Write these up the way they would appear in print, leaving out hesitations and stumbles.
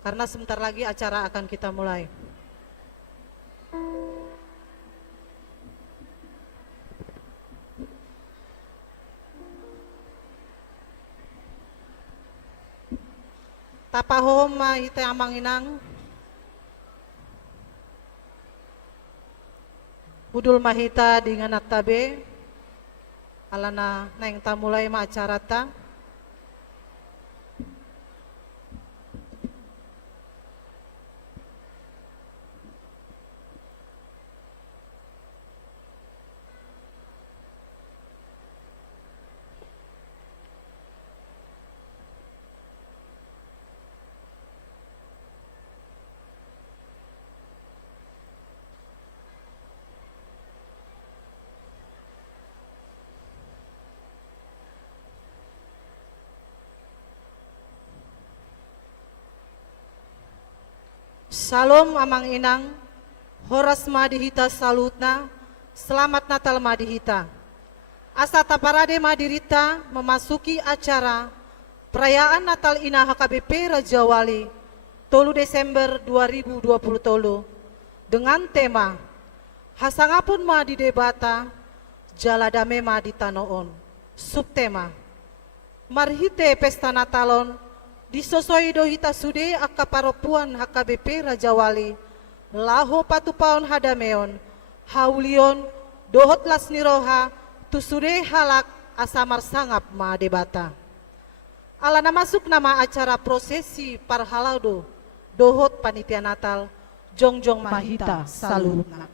karena sebentar lagi acara akan kita mulai. Tapahom ite amang inang, budul mahita dengan tabe, alana neng tamulai ma acara ta. Salam amang inang, horas madihita salutna, selamat Natal madihita. Asa taparade madirita memasuki acara perayaan Natal Ina HKBP Raja Wali tolu Desember 2020 tolu dengan tema Hasangapun madi debata jaladame madi tanoon. Subtema Marhite pesta Natalon disosoi dohita sude akka paropuan HKBP Raja Wali laho patupaon hadameon haulion dohot lasniroha tusude halak asamar sangap ma debata alana masuk nama acara prosesi parhalado dohot panitia Natal jongjong mahita salutna.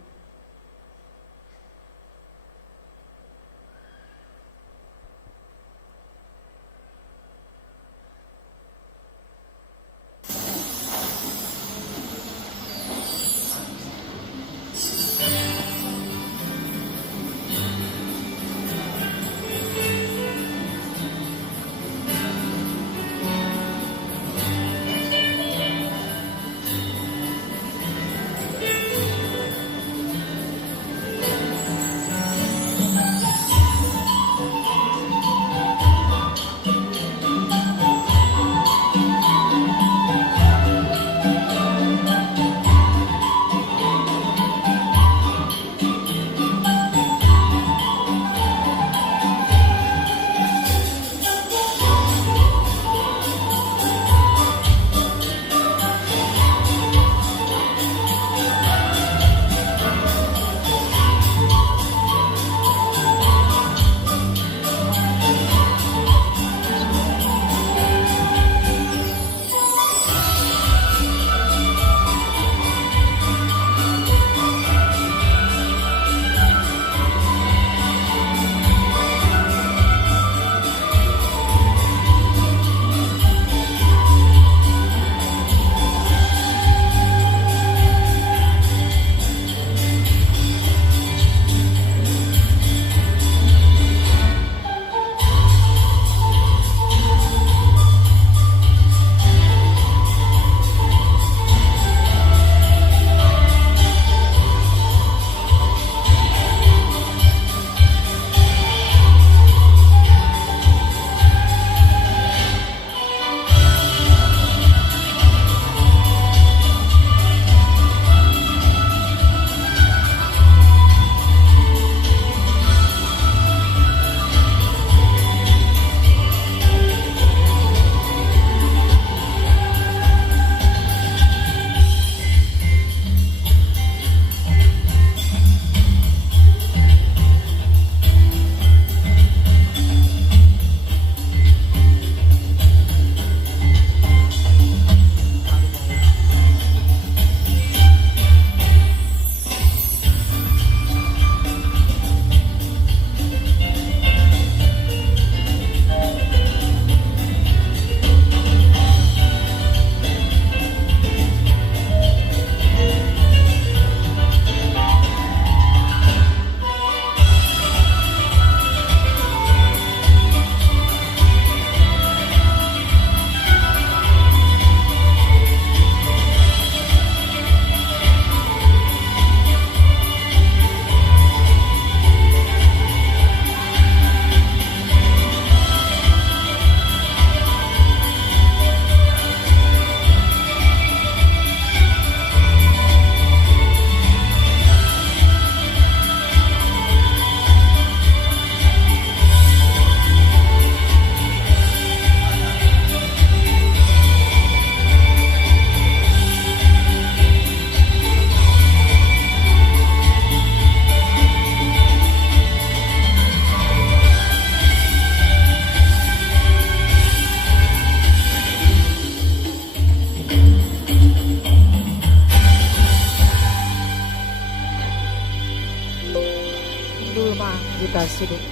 kita sudut.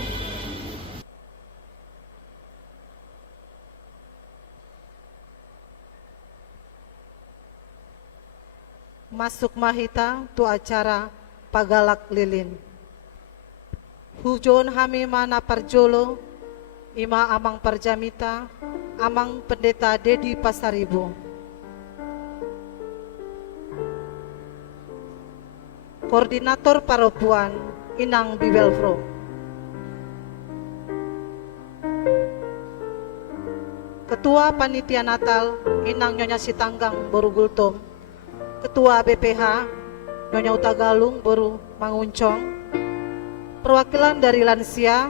Masuk mahita tu acara pagalak lilin. Hujon hami mana parjolo, ima amang parjamita, amang pendeta Dedi Pasaribu. Koordinator Paropuan Inang Bibelfro. Ketua Panitia Natal Inang Nyonya Sitanggang Boru Gultom. Ketua BPH Nyonya Utagalung Boru Manguncong. Perwakilan dari lansia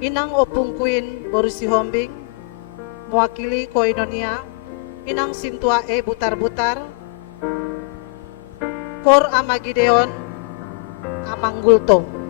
Inang Opung Queen Boru Sihombing. Mewakili Koinonia Inang Sintua Butar-Butar. Kor Amagideon Amang Gultom.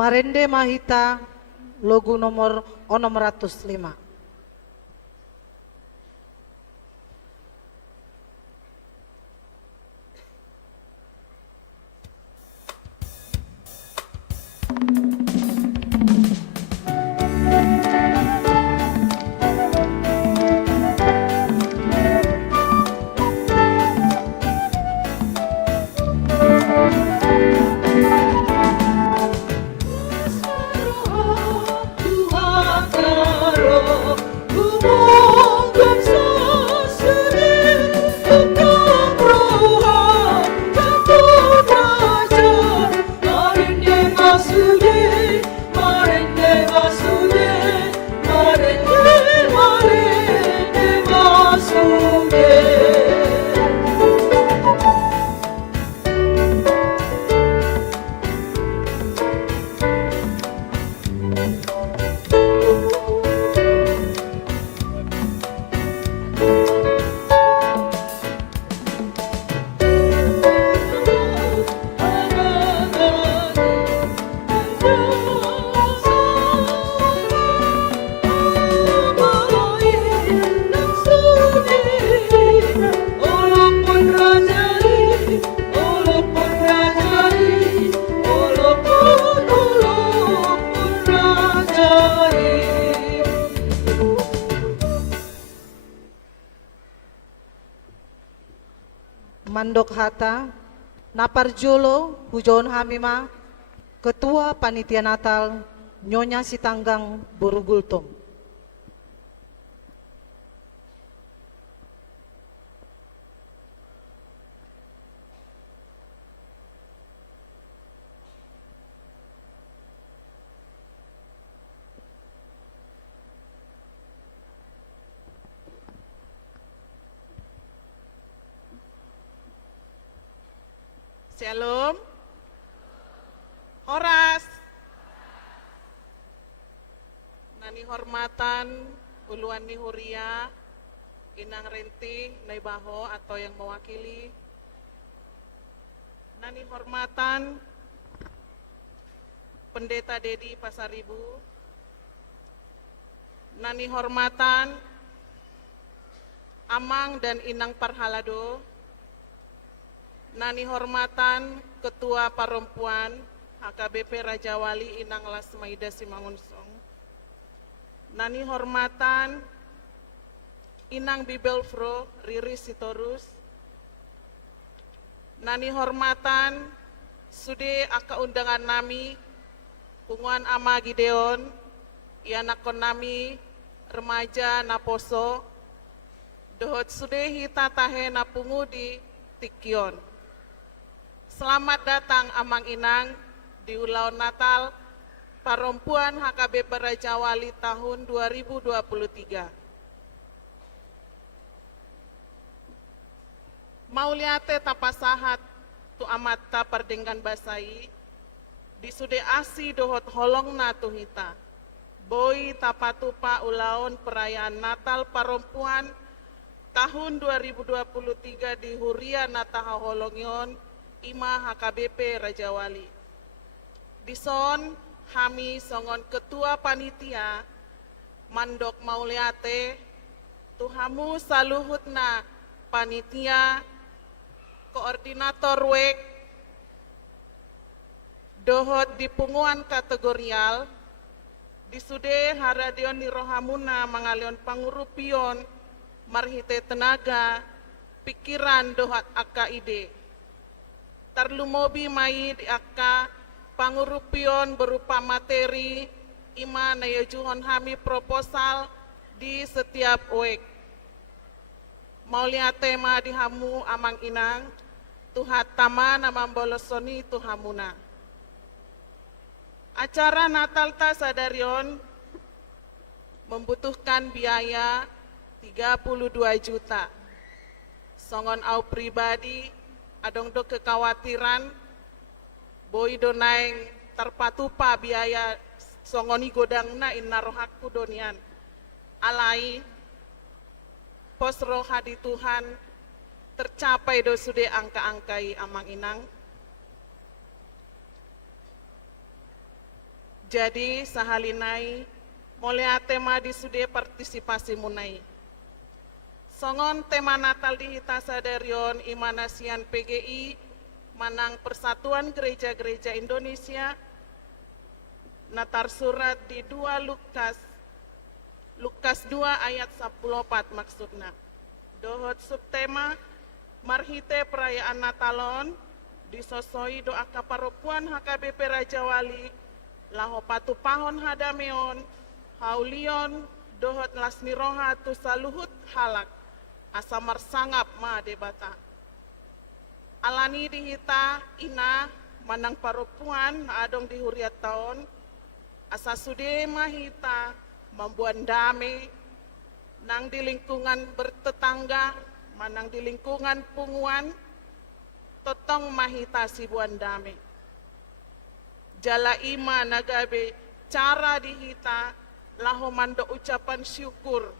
Marende Mahita logo nomor 605. Mandok Hata, Naparjolo, Hujon Hamima, Ketua Panitia Natal, Nyonya Sitanggang Borugultom. Shalom. Horas. Nani hormatan uluan ni Huria, Inang Renti, Naibaho atau yang mewakili. Nani hormatan Pendeta Dedi Pasaribu. Nani hormatan Amang dan Inang Parhalado. Nani hormatan Ketua Perempuan HKBP Raja Wali Inang Lasmaida Simangunsong. Nani hormatan Inang Bibelfro Riri Sitorus. Nani hormatan Sude aka undangan nami Punguan Ama Gideon Ianakon nami remaja Naposo Dohot Sude hita tahe napungu di Tikion. Selamat datang Amang Inang di Ulau Natal Perempuan HKBP Raja Wali tahun 2023. Mauliate tapasahat tu amata perdenggan basai di sude asi dohot holong na tuhita. Boi tapatupa ulaon perayaan Natal Perempuan tahun 2023 di Huria Nataha Holongion Ima HKBP Raja Wali. Dison Hami songon Ketua Panitia Mandok Mauliate Tuhamu saluhutna Panitia Koordinator Wek Dohot di punguan kategorial Disude haradion nirohamuna mangalion pangurupion marhite tenaga pikiran dohat aka ide. Tarlumobi mai di aka pangurupion berupa materi ima nayojuhon hami proposal di setiap wek. Maulia tema di hamu Amang Inang tuhat tama nama bolosoni tuhamuna. Acara Natal ta sadarion membutuhkan biaya 32 juta. Songon au pribadi adong do kekhawatiran boi do naeng terpatupa biaya songoni godangna inna rohaku donian alai pos roha di Tuhan tercapai do sude angka-angkai Amang Inang. Jadi sahalinai molea tema di sude partisipasi munai. Songon tema Natal di Hitasadarion Imanasian PGI Manang Persatuan Gereja-Gereja Indonesia Natar surat di 2 Lukas 2 ayat 14 maksudna. Dohot subtema marhite perayaan Natalon disosoi doa kaparopuan HKBP Raja Wali laho patu pahon hadameon haulion dohot lasmiroha tu saluhut halak asa marsangap ma debata. Alani dihita ina manang parupuan adong di huriat tahun asa sude mahita membuat damai nang di lingkungan bertetangga manang di lingkungan punguan totong mahita si buan damai. Jala ima nagabe cara dihita laho mando ucapan syukur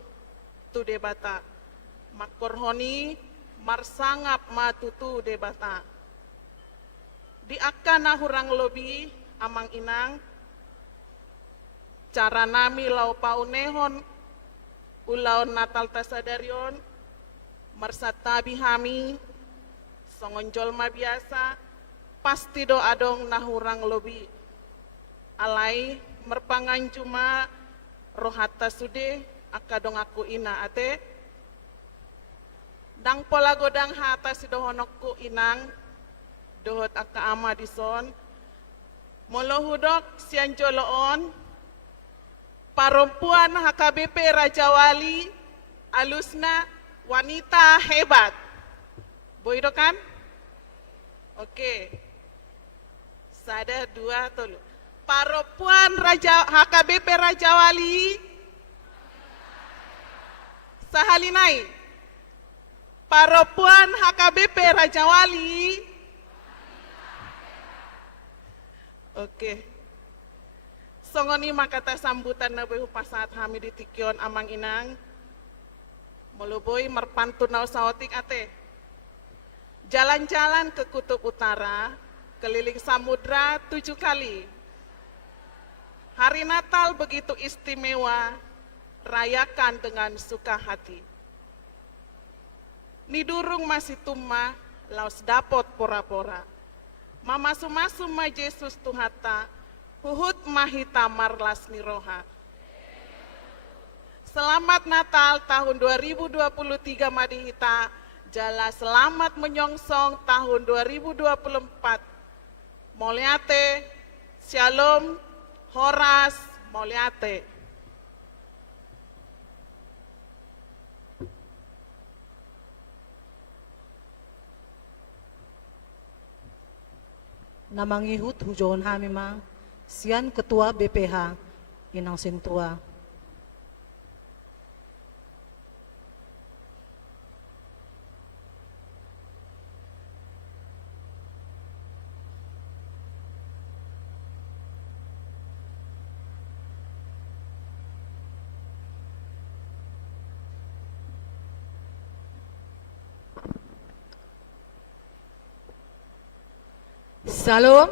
tu debata. Makorhoni marsangap matutu debata. Di akana hurang lobi Amang Inang cara nami lau paunehon ulaon Natal tasadarion marsatabi hami songonjol ma biasa pasti do adong nahurang lobi alai merpangan cuma rohata sude akadong aku ina ate Dang pola godang hata si dohonokku inang, dohot aka ama dison, molohudok sian joloon, perempuan HKBP Raja Wali, alusna wanita hebat. Boido kan? Oke. Sada dua tolu. Perempuan HKBP Raja Wali, sahalinai. Perempuan HKBP Raja Wali. Oke. Songoni makata sambutan na behu pasat hami di tikion amang inang. Moloboi merpantun nau saotik ate. Jalan-jalan ke kutub utara, keliling samudra 7 kali. Hari Natal begitu istimewa, rayakan dengan suka hati. Nidurung masih tumma, laos dapot pora-pora. Mama suma Yesus Tuhata, huhut mahita marlas niroha. Selamat Natal tahun 2023 madihita, jala selamat menyongsong tahun 2024. Moliate, Shalom, Horas, Moliate. Namangihut hujon hamima, sian ketua BPH, inang sintua. Salam.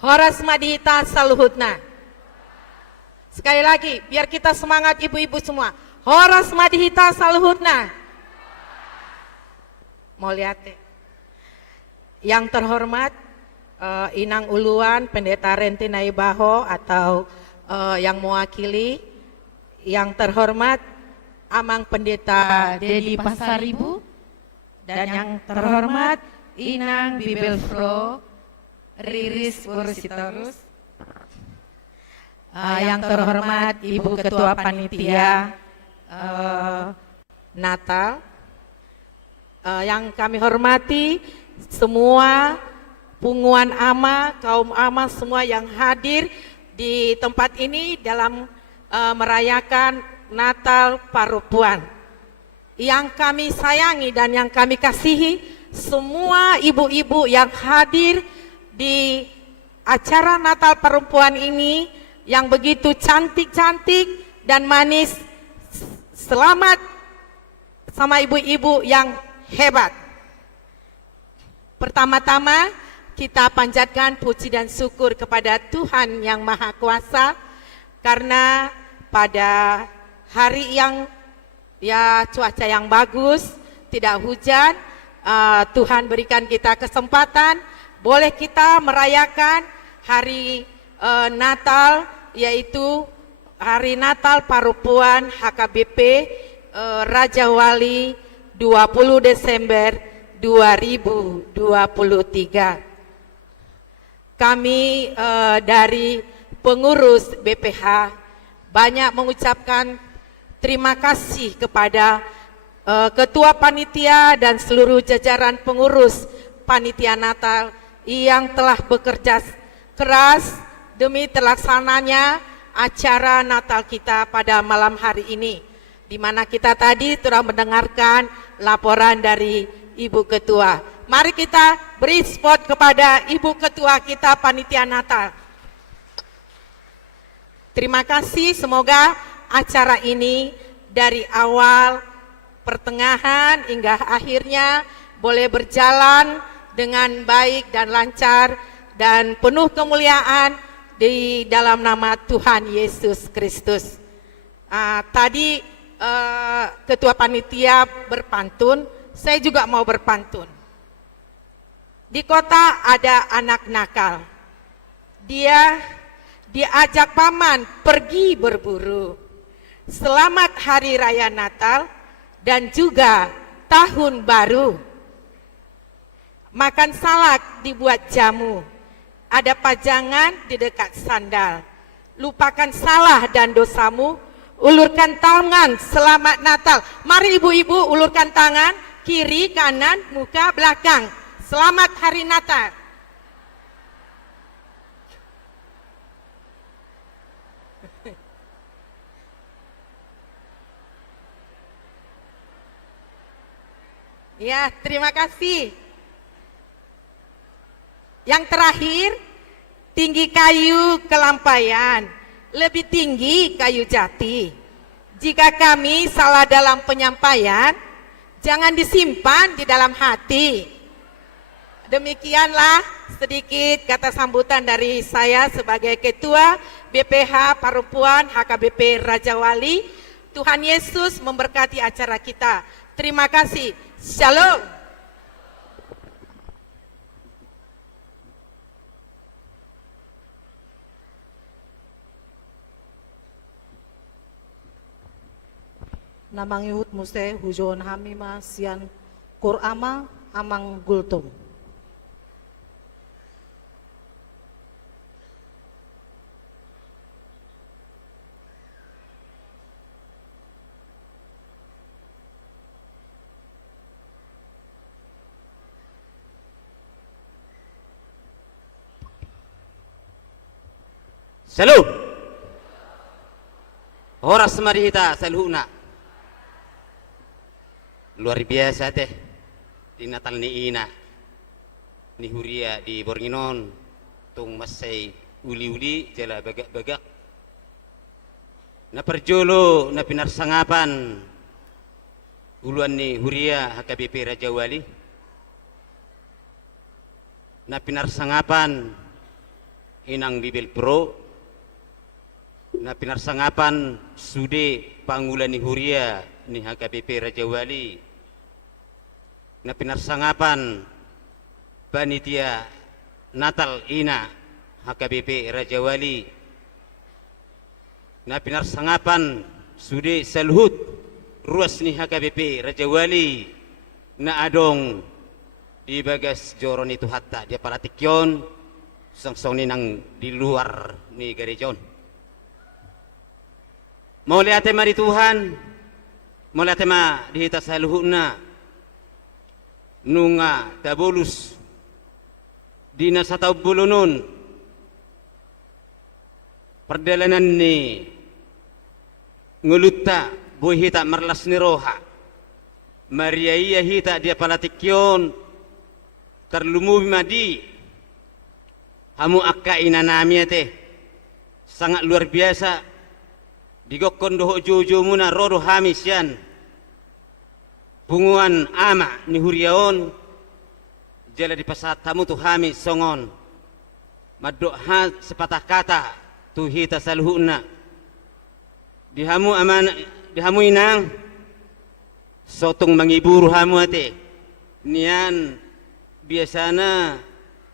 Horas madihita saluhutna. Sekali lagi, biar kita semangat ibu-ibu semua. Horas madihita saluhutna. Moliate. Yang terhormat, Inang Uluan, Pendeta Renti Naibaho atau yang mewakili. Yang terhormat, Amang Pendeta Dedi Pasaribu. Dan yang terhormat, Inang Bibelfro Riris Ursitorus. Yang terhormat Ibu Ketua Panitia Natal. Yang kami hormati semua punguan ama, kaum ama semua yang hadir di tempat ini dalam merayakan Natal Parupuan. Yang kami sayangi dan yang kami kasihi, semua ibu-ibu yang hadir di acara Natal Perempuan ini yang begitu cantik-cantik dan manis. Selamat sama ibu-ibu yang hebat. Pertama-tama kita panjatkan puji dan syukur kepada Tuhan yang Maha Kuasa, karena pada hari yang cuaca yang bagus, tidak hujan, Tuhan berikan kita kesempatan boleh kita merayakan hari Natal, yaitu hari Natal Parupuan HKBP Raja Wali 20 Desember 2023. Kami dari pengurus BPH banyak mengucapkan terima kasih kepada Ketua Panitia dan seluruh jajaran pengurus Panitia Natal yang telah bekerja keras demi terlaksananya acara Natal kita pada malam hari ini, di mana kita tadi telah mendengarkan laporan dari Ibu Ketua. Mari kita beri spot kepada Ibu Ketua kita Panitia Natal. Terima kasih, semoga acara ini dari awal, pertengahan hingga akhirnya boleh berjalan dengan baik dan lancar dan penuh kemuliaan di dalam nama Tuhan Yesus Kristus. Tadi Ketua Panitia berpantun, saya juga mau berpantun. Di kota ada anak nakal. Dia diajak paman pergi berburu. Selamat Hari Raya Natal. dan juga tahun baru. Makan salak dibuat jamu, ada pajangan di dekat sandal. Lupakan salah dan dosamu, ulurkan tangan, selamat Natal. Mari ibu-ibu ulurkan tangan, kiri, kanan, muka, belakang. Selamat Hari Natal. Ya, terima kasih. Yang terakhir, tinggi kayu kelampaian, lebih tinggi kayu jati. Jika kami salah dalam penyampaian, jangan disimpan di dalam hati. Demikianlah sedikit kata sambutan dari saya sebagai Ketua BPH Perempuan HKBP Raja Wali. Tuhan Yesus memberkati acara kita. Terima kasih. Shalom. Namang yuhut muse hujon hamima sian kurama amang gultum. Salu. Horas marihita saluhna. Luar biasa teh di Natal ni ina. Ni huria di Bornginon tung masai uli-uli jala bagak-bagak. Na perjolo na pinarsangapan uluan ni huria HKBP Raja Wali. Na pinarsangapan inang Bibil Pro. Na pinarsangapan sude pangulan ni huria ni HKBP Raja Wali. Na pinarsangapan panitia Natal ina HKBP Raja Wali. Na pinarsangapan sude saluhut ruas ni HKBP Raja Wali na adong di bagas joron itu hatta dia palatikyon sang-sang ninang di luar ni gerejon. Mau lihat tema di Tuhan, mau lihat tema di hita saluhuna nunga tabulus dina satau bulunun perjalanan ni ngelutta boy hita merlas ni roha Maria iya hita dia palatikyon terlumubi madi hamu akka inanami teh sangat luar biasa. Digokon doho jojo muna rodo hamis yan punguan ama ni huriaon jala di pasat tamu tu hamis songon madok ha sepatah kata tu hita saluhuna dihamu aman dihamu inang sotong mangiburu hamu ate nian biasana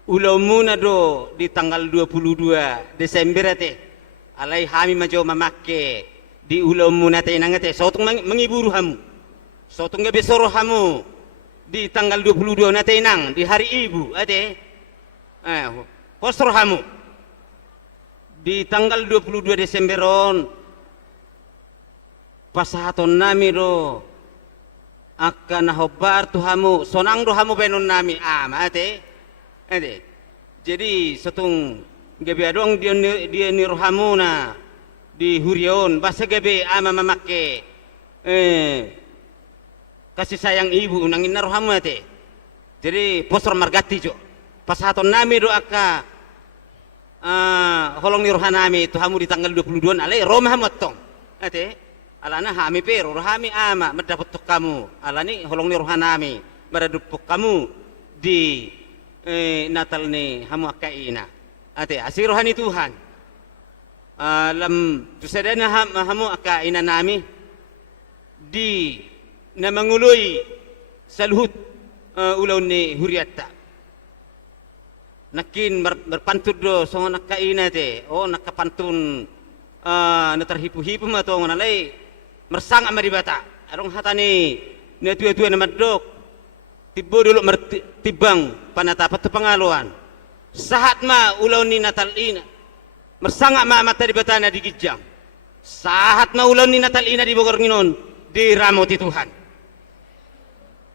ulau muna do di tanggal 22 Desember ate alai hami majo mamake di ulau muna te nangate sotong mangiburu hamu sotong gabe soro hamu di tanggal 22 nate nang di hari ibu ate posro hamu di tanggal 22 Desemberon pasahaton nami do akan hobar tu hamu sonang do hamu benon nami ate jadi sotong gabe adong dia ni rohamuna di hurion basa gabe ama mamake kasih sayang ibu nangin rohamu ate jadi posor margati jo pasaton nami do aka holong ni rohanami tu hamu di tanggal 22 alai roma hamu tong ate alana hami pero rohami ama mendapat tuk kamu alani holong ni rohanami meradupuk kamu di Natal ni hamu akaina ate asih rohani Tuhan lam tusadana hamu akaina nami di na mangului saluhut ulaw ni huriatta nakin berpantun do so nakaina te nakapantun na terhipu-hipu mato ngalay mersang amaribata arong hatani ni tua-tua nama dok tibo dulu tibang panatapat tu pengaluan sahat ma ulau ni natal ina mersangak ma mata di batana di gijang sahat ma ulau ni natal ina di Bogor nginon diramoti Tuhan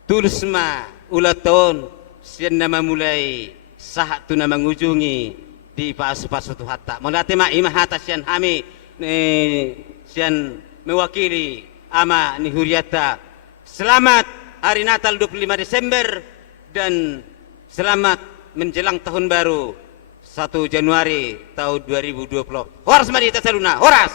tulus ma ulah tahun sian nama mulai sahat tu nama ngunjungi di pasu-pasu tu hatta mulate ma imah hatta sian hami sian mewakili ama ni Huriata. Selamat hari Natal 25 Desember dan selamat menjelang tahun baru 1 Januari tahun 2020. Horas mari kita saluna, horas.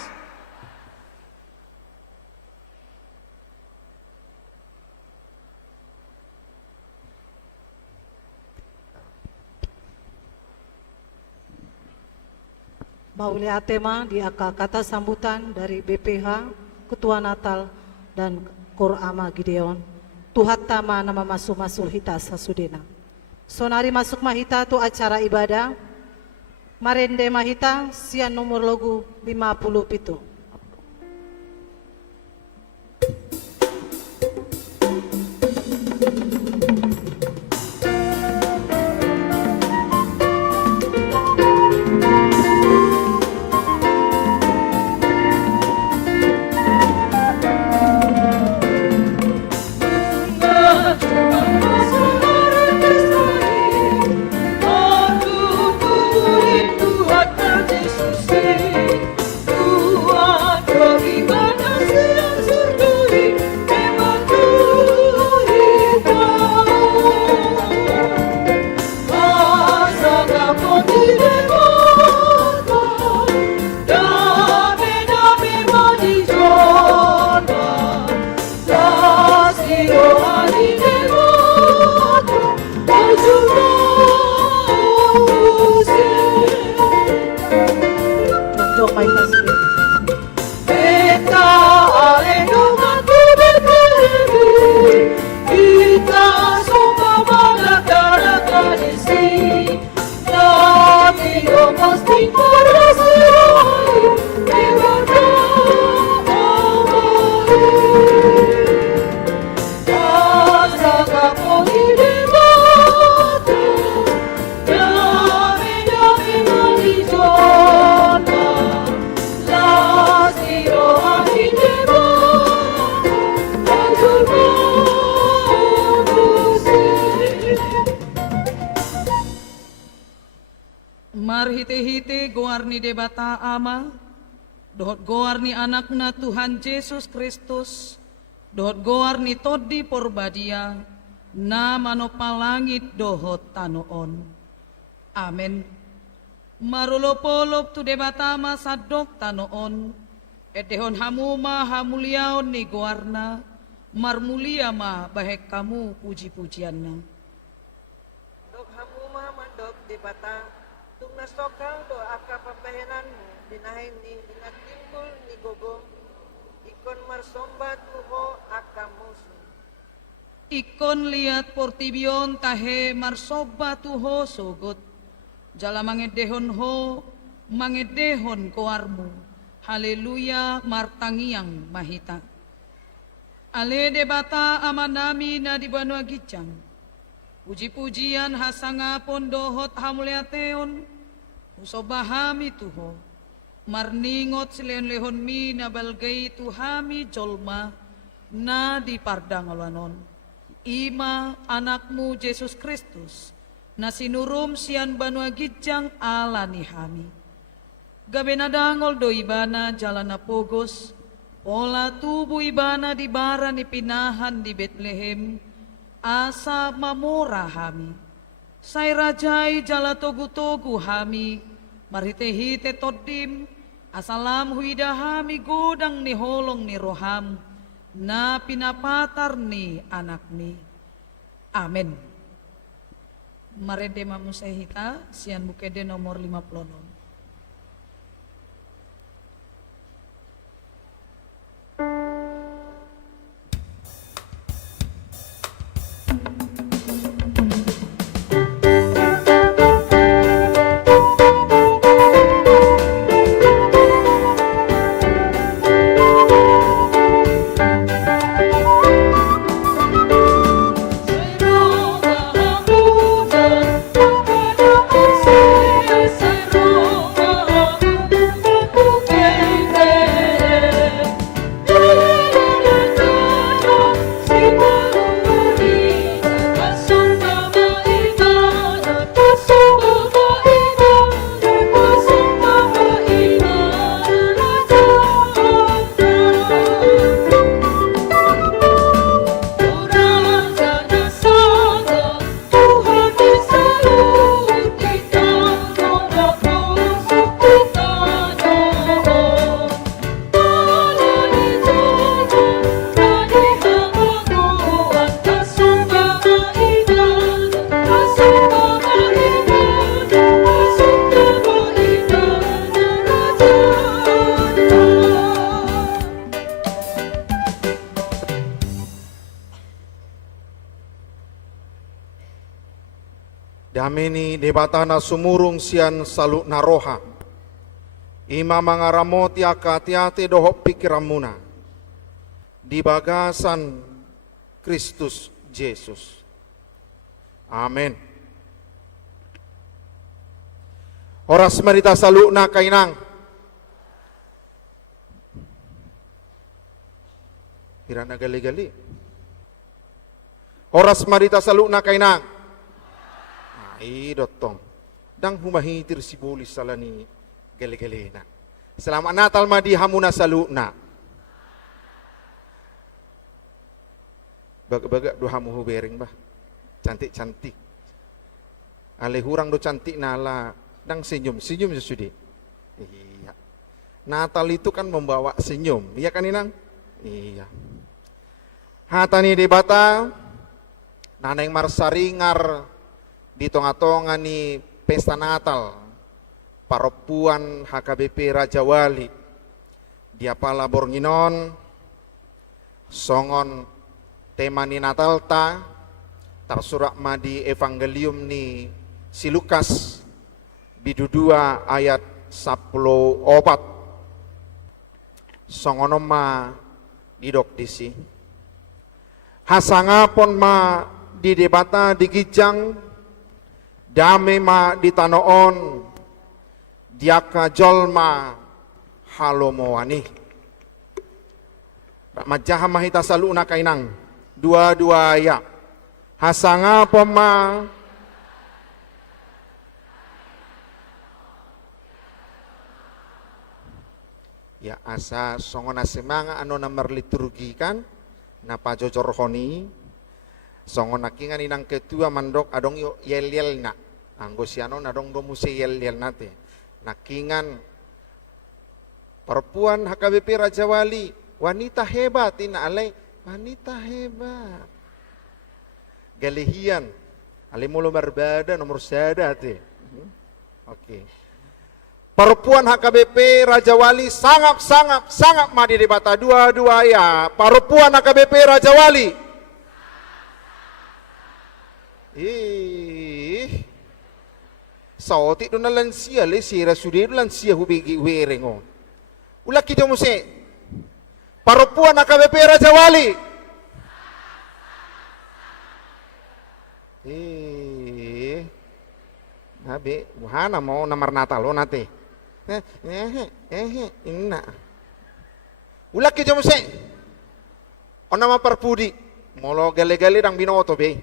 Mauli Atema di kata sambutan dari BPH, Ketua Natal dan Kor Ama Gideon. Tuhat tama nama masuk hita sasudena. Sonari masuk mahita tu acara ibadah. Marende mahita sian nomor logo 57. Marhite-hite goarni debata ama, dohot goarni anakna Tuhan Yesus Kristus, dohot goarni todi porbadia, na manopalangit dohot tanoon. Amen. Marulopolop tu debata ama sadok tanoon, edehon hamuma hamuliaon ni goarna, marmulia ma bahek kamu puji-pujianna. Dok hamuma mandok debata, tung nasokal do aka pabahenanmu binahin ni binatimbul ni gogo ikon marsombat uho aka musuh. Ikon liat portibion tahe marsoba tuho sogot jala mangedehon ho mangedehon koarmu haleluya martangiang mahita ale debata amanami na di Banua Gicang puji-pujian hasanga pondohot hamuliateon usobahami tuho marningot sileon-lehon mi na balgay tuhami jolma na di pardangalanon ima anakmu Yesus Kristus na sinurum sian Banua Gijang ala ni hami gabe nadangol do ibana jalana pogos pola tubuh ibana di bara ni pinahan di Bethlehem asa mamora hami say rajai jala togu-togu hami marhite-hite todim asalam huida hami godang ni holong ni roham na pinapatar ni anak ni. Amen. Marede mamusehita sian bukede nomor 50. Dameni debatana sumurung sian salu naroha. Ima mangaramoti akatiate dohop pikiramuna. Di bagasan Kristus Yesus. Amin. Oras marita salu na kainang. Hirana gali-gali. Oras marita salu na kainang. Ay, dotong. Dang humahitir si bulis salani gali-gali na. Selamat Natal madi hamuna salu na. Baga-baga do hamu hubering bah. Cantik-cantik. Ale hurang do cantik nala. Dang senyum sesudi. Iya. Natal itu kan membawa senyum, iya kan Inang? Iya. Hatani debata, naneng marsaringar di tonga-tonga ni pesta Natal, paropuan HKBP Raja Wali, dia pala bornginon, songon tema ni Natal ta, tersurak ma di Evangelium ni si Lukas, bidu 2 ayat 10 opat songono ma didok disi hasangapon ma di debata di gijang dame ma di tanoon diaka jolma halomowani majaha mahita saluna kainang dua-dua ya hasangapon ma ya asa songona semanga ano namar liturgi kan napa jojor honi songona kingan inang ketua mandok adong yo yel na anggo siano nadong do muse yel nate nakingan perempuan HKBP Raja Wali wanita hebat ina alai wanita hebat galehian ale mulo berbeda nomor sadate oke. Perempuan HKBP Raja Wali sangat madi debata dua-dua ya. Perempuan HKBP Raja Wali. Sauti do na lansia le sira sudi do lansia hubigi werengo. Ulah kita muse. Perempuan HKBP Raja Wali. Nabi, buhana mau namar Natal lo nate. Inna. Ulah kita muse. Onama perpudi. Molo gale-gale dang binoto be.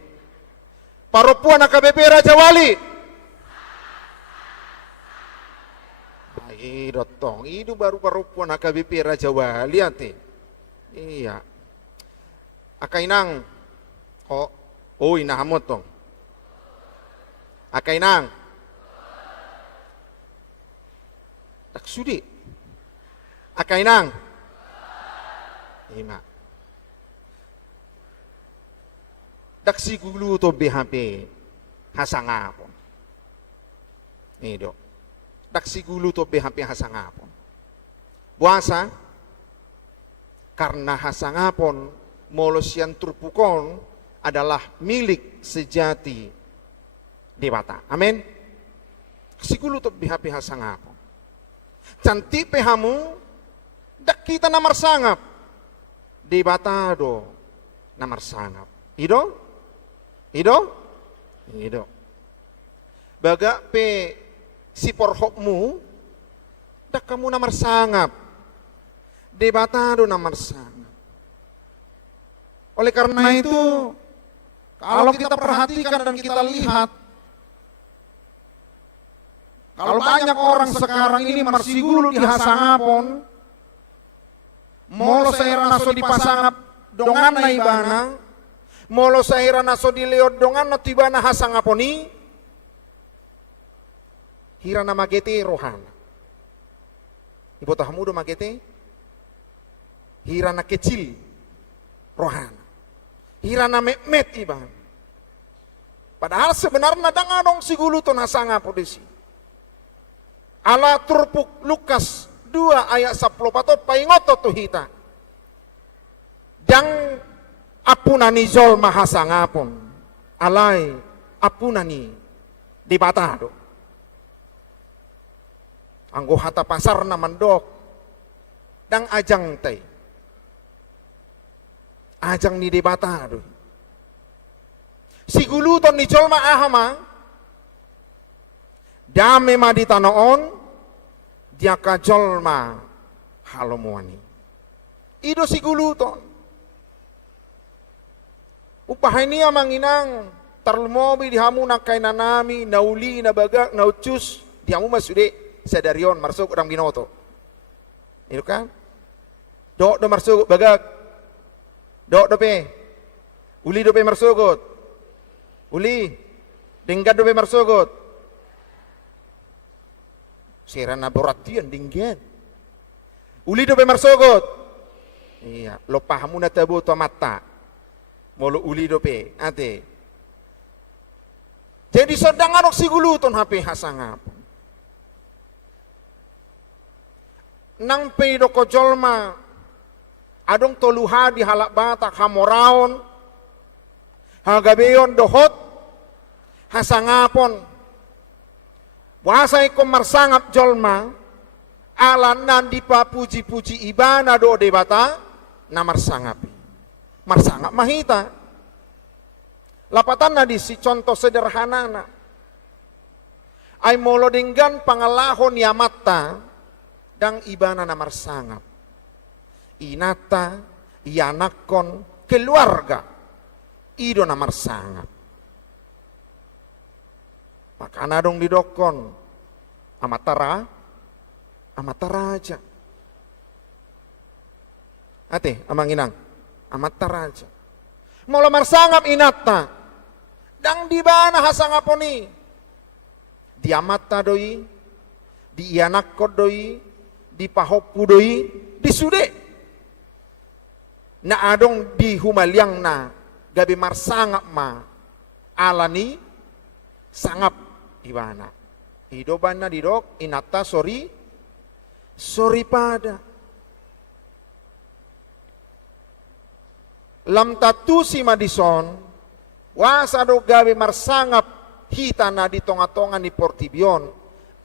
Perempuan HKBP Raja Wali. Ai dotong, itu baru perempuan HKBP Raja Wali ate. Iya. Akainang. Oh inahamot tong. Akainang. Tak sudi. Akainang. Ima. Dak sigulu to BHP hasangapon. Nido. Dak sigulu to BHP hasangapon. Buasa karena hasangapon molosian turpukon adalah milik sejati debata. Amin. Sigulu to BHP hasangapon. Cantik pehamu dak kita namar sangap debatado namar sangap ido baga pe si porhokmu dak kamu namar sangap debatado namar sangap. Oleh karena itu kalau kita perhatikan dan kita lihat kalau banyak orang sekarang ini marsigulu di hasangapon, molo saira naso di pasangap dongan na ibana, molo saira naso di leod dongan na tibana hasangaponi, hira na magete rohana. Ibu tahamu do magete, hira na kecil rohana, hira na met ibana. Padahal sebenarnya dangadong sigulu to nasangapo desi. Ala turpuk Lukas 2 ayat 10 patot paingoto tuhita. Dang apunani zol mahasangapon. Alai apunani di bata do. Anggo hata pasar na mandok dang ajang tay. Ajang ni di bata do. Siguluton ni jolma ahama dame ma di tanoon dia ka jolma halomuani. Ido siguluton. Upahay niya manginang tarlumobi di hamu na kay nanami nauli na bagak na ucus di hamu masude sa darion marsuk orang binoto. Itu kan? Do marsuk bagak. Do pe. Uli do pe marsugot. Uli denggat do pe marsugot. Sirana boratian dinggen. Uli do pe marsugot. Iya, lo pahamu na tabu to mata. Molo uli dope ate. Jadi sedang anok siguluton HP hasangap. Nang peido ko jolma adong toluha di halak batak hamoraon hagabeyon dohot hasangapon. Wasai ko marsangap jolma alan nandi pa puji-puji ibana do debata na marsangapi. Marsangap mahita. Lapatan na di si contoh sederhana na. Ay molodinggan pangalahon yamatta dang ibana na marsangap. Inata, ianakon, keluarga. Ido na marsangap. Maka nadong didokon. Amatara aja. Ate, amang inang. Amat taraja. Mula marsangap inata. Dang di bana hasangaponi. Di amata doi. Di ianakko doi. Di pahopu doi. Di sude. Na adong di humaliang na. Gabi marsangap ma. Alani. Sangap ibana. Hidoban na didok. Inata sorry. Sorry pada. Lam tatu si Madison, wasado gawe marsangap hita na di tonga-tonga ni Portibion,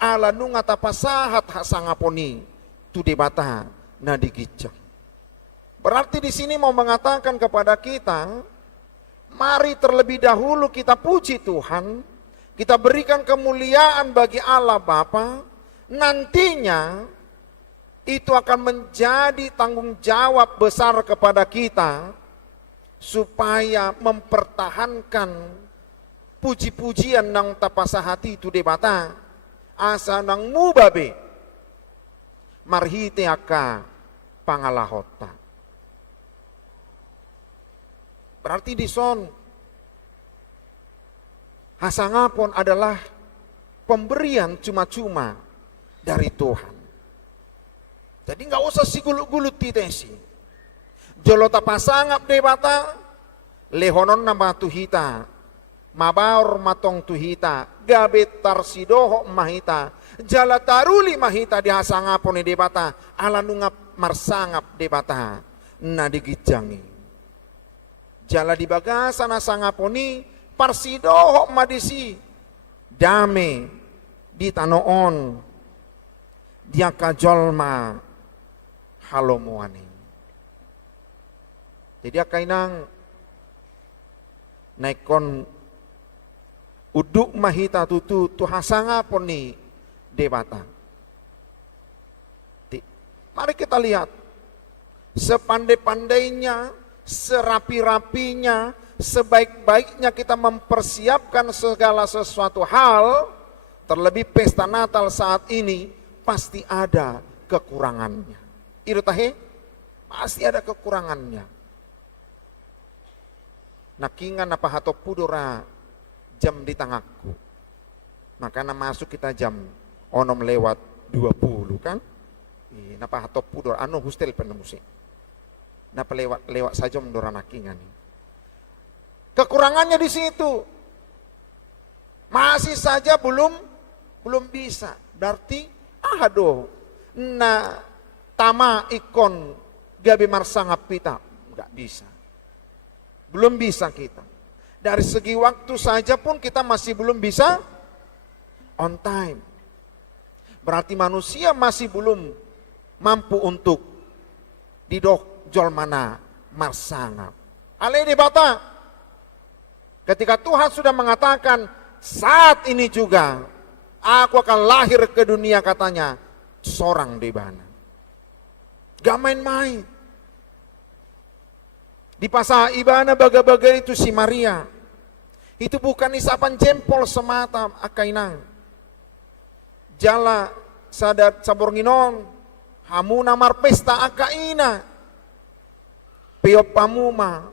ala nunga tapasahat hasangaponi, tu debata na digijak. Berarti di sini mau mengatakan kepada kita, mari terlebih dahulu kita puji Tuhan, kita berikan kemuliaan bagi Allah Bapa, nantinya itu akan menjadi tanggung jawab besar kepada kita, supaya mempertahankan puji-pujian nang tapasa hati itu debata asa nang mubabe marhite aka pangalahota. Berarti di son hasangapon adalah pemberian cuma-cuma dari Tuhan. Jadi nggak usah sigulut-gulut titesi. Jolota pasangap debata lehonon nama tuhita mabaur matong tuhita gabet tarsidoho mahita jala taruli mahita dihasangapon debata ala nungap marsangap debata na digijangi jala di bagasan asangaponi parsidoho madisi dame di tanoon dia kajolma halomuani. Jadi akainang naikon uduk mahita tutu tuhasangapon ni debata. Mari kita lihat sepandai-pandainya, serapi-rapinya, sebaik-baiknya kita mempersiapkan segala sesuatu hal, terlebih pesta Natal saat ini pasti ada kekurangannya. Itu tahe, pasti ada kekurangannya. Nakingan apa hatop pudora jam di tangakku. Maka masuk kita jam onom lewat 20 kan. Napa hatop pudora anu hostel penemusi. Napa lewat saja mendora nakingan. Kekurangannya di situ. Masih saja belum bisa. Berarti aduh na tama ikon gabi marsangap pita enggak bisa. Belum bisa kita. Dari segi waktu saja pun kita masih belum bisa on time. Berarti manusia masih belum mampu untuk didok jolmana marsangap. Ale di bata. Ketika Tuhan sudah mengatakan saat ini juga aku akan lahir ke dunia katanya seorang di bana. Gak main-main. Di pasah ibana baga-baga itu si Maria. Itu bukan isapan jempol semata akainang. Jala sadat sabornginon hamuna marpesta akaina. Peop pamuma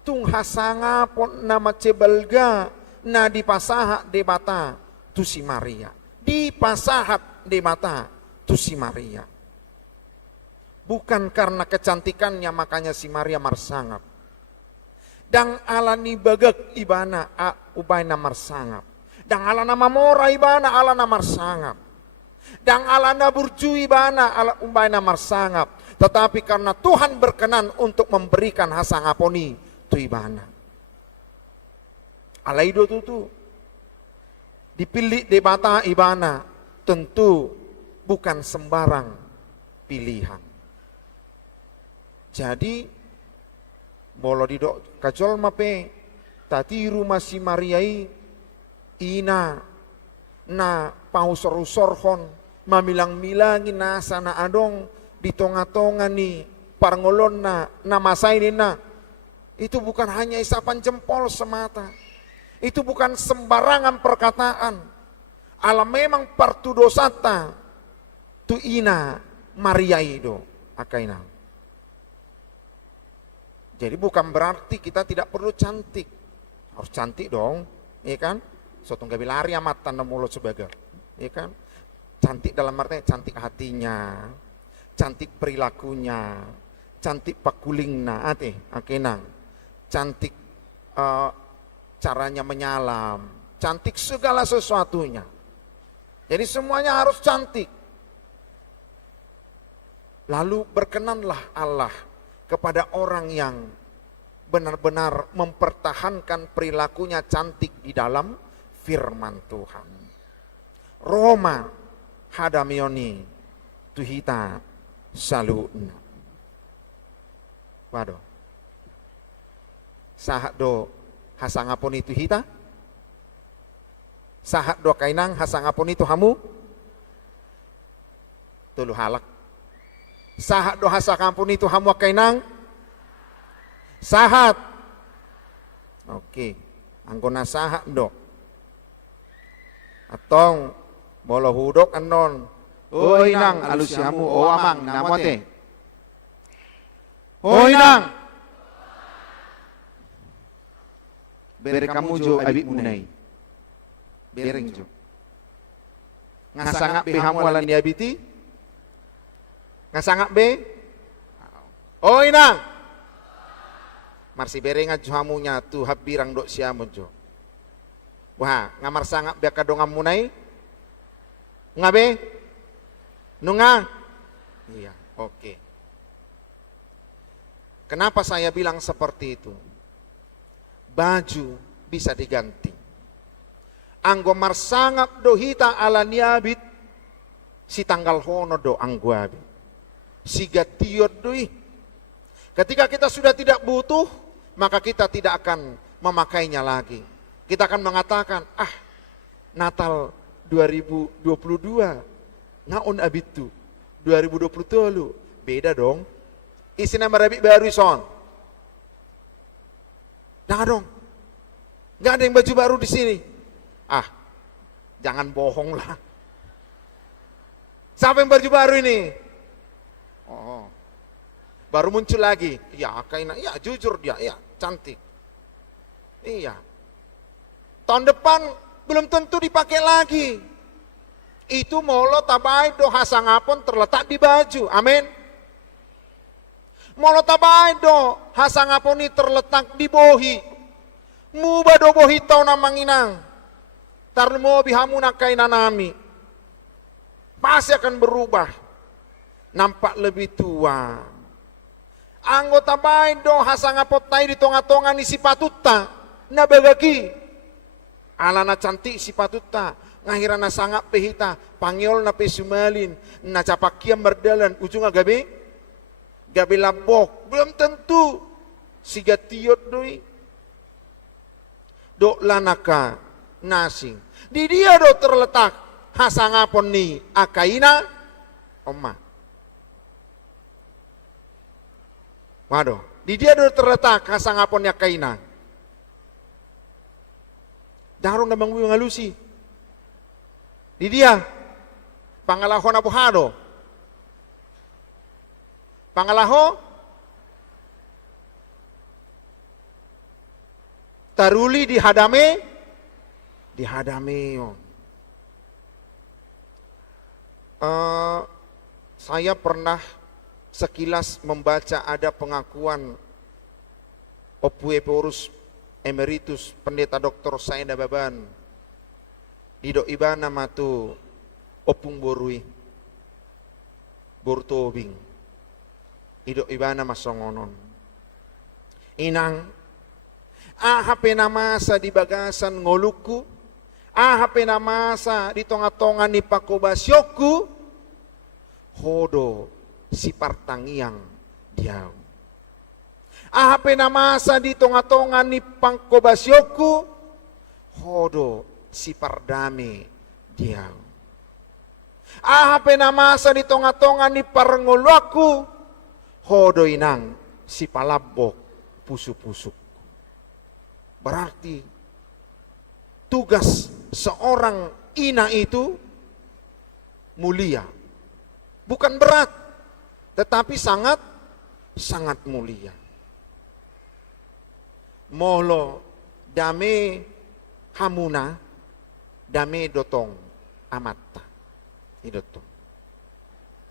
tung hasanga pon nama cebalga na di pasahat de bata tu si Maria. Di pasahat de bata tu si Maria. Bukan karena kecantikannya makanya si Maria marsangap. Dang alani bagak ibana ubayna marsangap. Dang alana mamora ibana alana marsangap. Dang alana burju ibana ubayna marsangap. Tetapi karena Tuhan berkenan untuk memberikan hasangaponi tu ibana. Alaido tutu. Dipilih debata ibana tentu bukan sembarang pilihan. Jadi bolo didok kacol mape tatiru masih Mariai ina na pausor-usorhon mamilang-milangi na sana adong di tonga-tonga ni parngolon na namasay na. Itu bukan hanya isapan jempol semata. Itu bukan sembarangan perkataan. Ala memang partudosata tu ina Mariai do akaina. Jadi bukan berarti kita tidak perlu cantik. Harus cantik dong, ya kan? Sotong gabi lari amat tanda mulut sebagai, ya kan? Cantik dalam artinya cantik hatinya, cantik perilakunya, cantik pakulingna, akenang, cantik caranya menyalam, cantik segala sesuatunya. Jadi semuanya harus cantik. Lalu berkenanlah Allah kepada orang yang benar-benar mempertahankan perilakunya cantik di dalam firman Tuhan. Roma hadamioni tuhita saluna. Waduh. Sahat do hasangapon itu hita? Sahat do kainang hasangapon itu hamu? Tulu halak. Sahat do hasangapon itu hamu kainang? Sahat. Oke. Anggona sahat do. Atong bolo hudok anon. Oi nang alusyamu o amang namote. Oi nang. Bere kamu jo abit munai. Bereng jo. Ngasangak be hamu alan diabiti? Ngasangak be? Oi nang. Marsi berenga jo hamunya tu habirang dok siamu jo. Wah, ngamar sangak be kadongam munai? Ngabe? Nunga? Iya, oke. Kenapa saya bilang seperti itu? Baju bisa diganti. Anggo marsangap do hita ala niabit si tanggal hono do angguabi. Si gatiot doi. Ketika kita sudah tidak butuh, maka kita tidak akan memakainya lagi. Kita akan mengatakan, Natal 2022, naon abitu 2020, beda dong. Isinya merabik baru son. Nah dong, nggak ada yang baju baru di sini. Jangan bohong lah. Siapa yang baju baru ini? Oh, baru muncul lagi. Ya, kayaknya, ya jujur dia, ya cantik. Iya. Tahun depan belum tentu dipakai lagi. Itu molo tabai do hasangapon terletak di baju. Amin. Molo tabai do hasangapon ini terletak di bohi. Muba do bohi tau namanginang. Tarmo bihamuna kainanami. Pasti akan berubah. Nampak lebih tua. Anggota baik do hasangapot tai di tonga-tonga ni si patuta. Nabagaki. Alana cantik si patuta. ngahirana sangap pehita, pangiol na pesumalin, na capakiam berdalan, ujung gabe labok, belum tentu, siga tiot doi, dok lanaka nasing, di dia do terletak, hasangapon ni akaina, omma. Waduh, di dia do terletak, hasangapon ni akaina. Darong namang ngalusi. Di dia, pangalahon abuhado. Pangalaho, taruli dihadame, saya pernah sekilas membaca ada pengakuan Opue Peurus Emeritus Pendeta Dr. Saenda Baban Dido Ibana Matu Opung Borui Bortobing Dido Ibana Masongonon Inang ahap namasa di bagasan ngoluku, ahap namasa di tonga-tonga ni pakobasyoku, hodo si partangiang diau. Ahap namasa di tonga-tonga ni pakobasyoku, hodo si pardame diau. Ahap namasa di tonga-tonga ni parngolaku, hodo inang si palabok pusu-pusuk. Berarti tugas seorang ina itu mulia. Bukan berat, tetapi sangat mulia. Molo dame hamuna, dame dotong amatta. Idotong.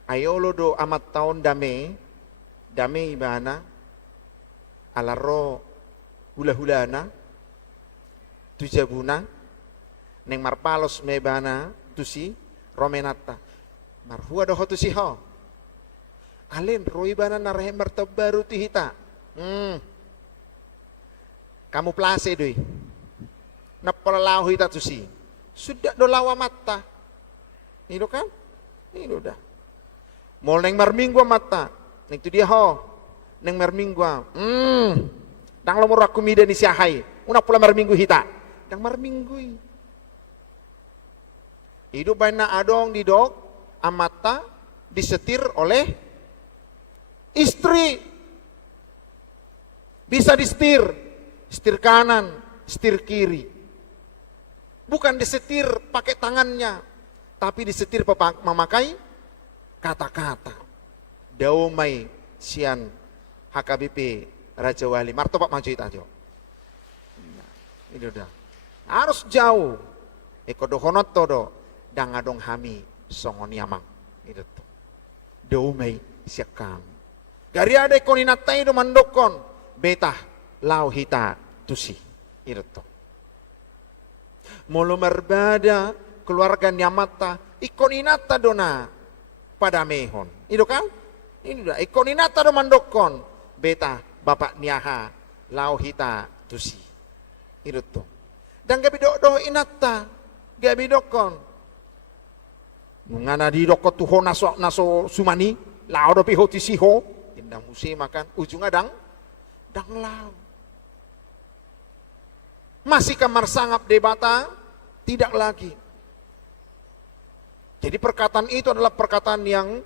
Ayolo do amat taon dame ibana, alaro hula-hulana, tujabuna, neng marpalos mebana, tusi, romenata. Marhua doho tusi ho. Alen, roibana narahe martabaru tihita. Kamu plase doi. Napalalau hita tusi. Sudah do lawa mata. Itu kan? Ini udah. Mau neng marminggu mata. Neng tu dia ho. Neng marminggu. Dang lomor aku mida ni siahai. Una pula marminggu hita. Dang marminggui. Hidup banyak adong di dok. Amata disetir oleh istri. Bisa disetir. Setir kanan, setir kiri. Bukan disetir pakai tangannya. Tapi disetir memakai kata-kata. Daumai sian HKBP Raja Wali. Marto Pak maju aja. Ini udah. Harus jauh. Eko dohonot todo. Dangadong hami songon yamang. Itu tuh. Daumai siakam. Gari ada koninatai do mandokon. Betah. Lau hita tusi. Itu tuh. Molo merbada keluarga nyamata. Ikoninata dona pada mehon. Itu kan? Ini udah. Ikoninata do mandokon. Betah. Bapak niaha lau hita tusi. Itu tuh. Dan gabi do inata. Gabi dokon. Nungana di dokot tuho naso sumani. Lau do piho tisiho. Tindak musim makan. Ujung adang. Dang lau. Masih kamar sangap debata? Tidak lagi. Jadi perkataan itu adalah perkataan yang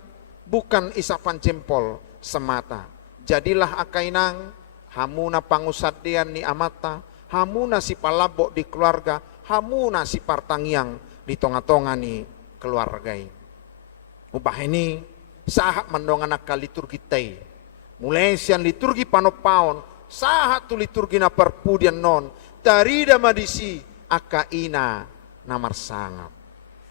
bukan isapan jempol semata. Jadilah akainang, hamuna pangusadian ni amata, hamuna si palabok di keluarga, hamuna si partangiang di tonga-tonga ni keluargai. Ubah ini sahat mendong anak liturgi tei. Mulai sian liturgi panopaon, sahat tu liturgi na perpudian non, tarida madisi akaina namar sangap.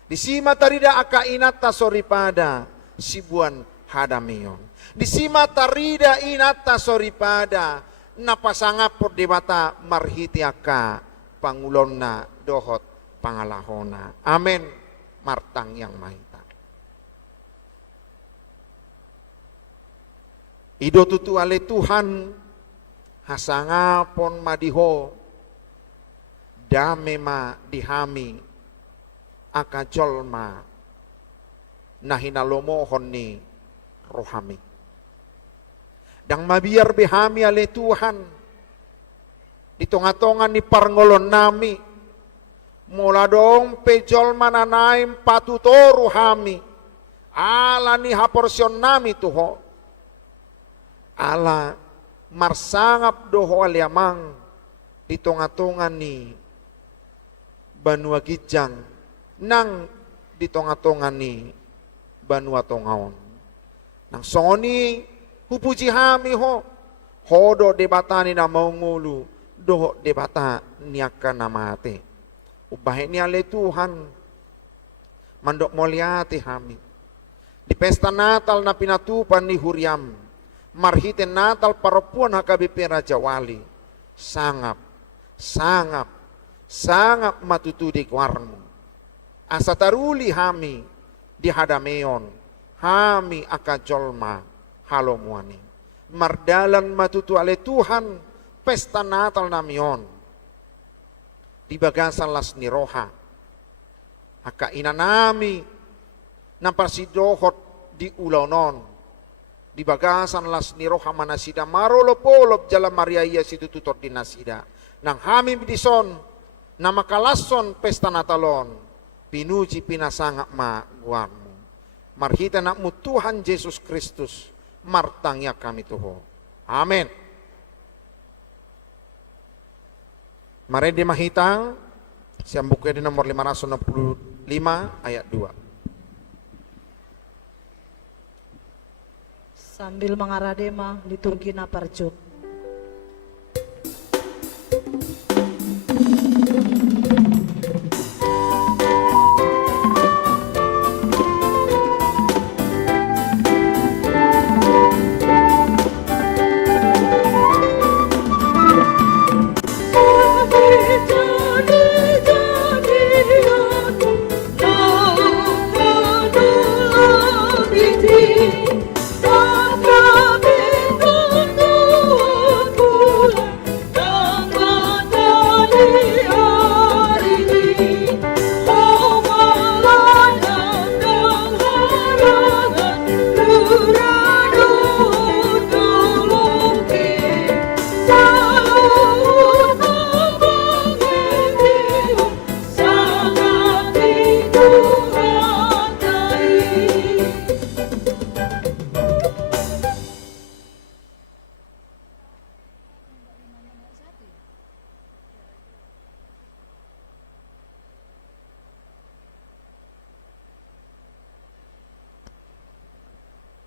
Disima tarida akaina tasoripada sibuan hadamion. Disima tarida inata soripada napasangap por debata marhiti aka pangulonna dohot pangalahona. Amen. Martang yang maita. Ido tutu ale Tuhan hasangapon madiho dame ma dihami aka jolma nahina lomohon ni rohami. Dang mabiar behami ale Tuhan di tonga-tonga ni parngolon nami mula dong pejol mananaim patutoru hami ala ni haporsion nami tuho ala marsangap doho aliamang di tonga-tonga ni Banua Gijang nang di tonga-tonga ni Banua Tongaon nang songoni hupuji hami hodo debatani na maungulu doho debata niaka namate ubahe ni ale Tuhan mandok moliati hami di pesta Natal na pinatupan ni Huriam marhite Natal parapuan HKBP Raja Wali sangap matutudi warmu asa taruli hami di hadameon hami akajolma halomuani mardalan matutu ale Tuhan pesta Natal namion di bagasan las niroha haka inanami nampasidohot di ulaunon di bagasan las niroha manasida marolopolop jala Maria iya situ tutor di nasida nang hami bidison nama kalason pesta Natalon pinuji pinasangak ma guarmu marhita nakmu Tuhan Yesus Kristus martangya kami tuho amin. Mari di mahitang siang buku di nomor 565 ayat 2. Sambil mengaradema liturgi naparjut.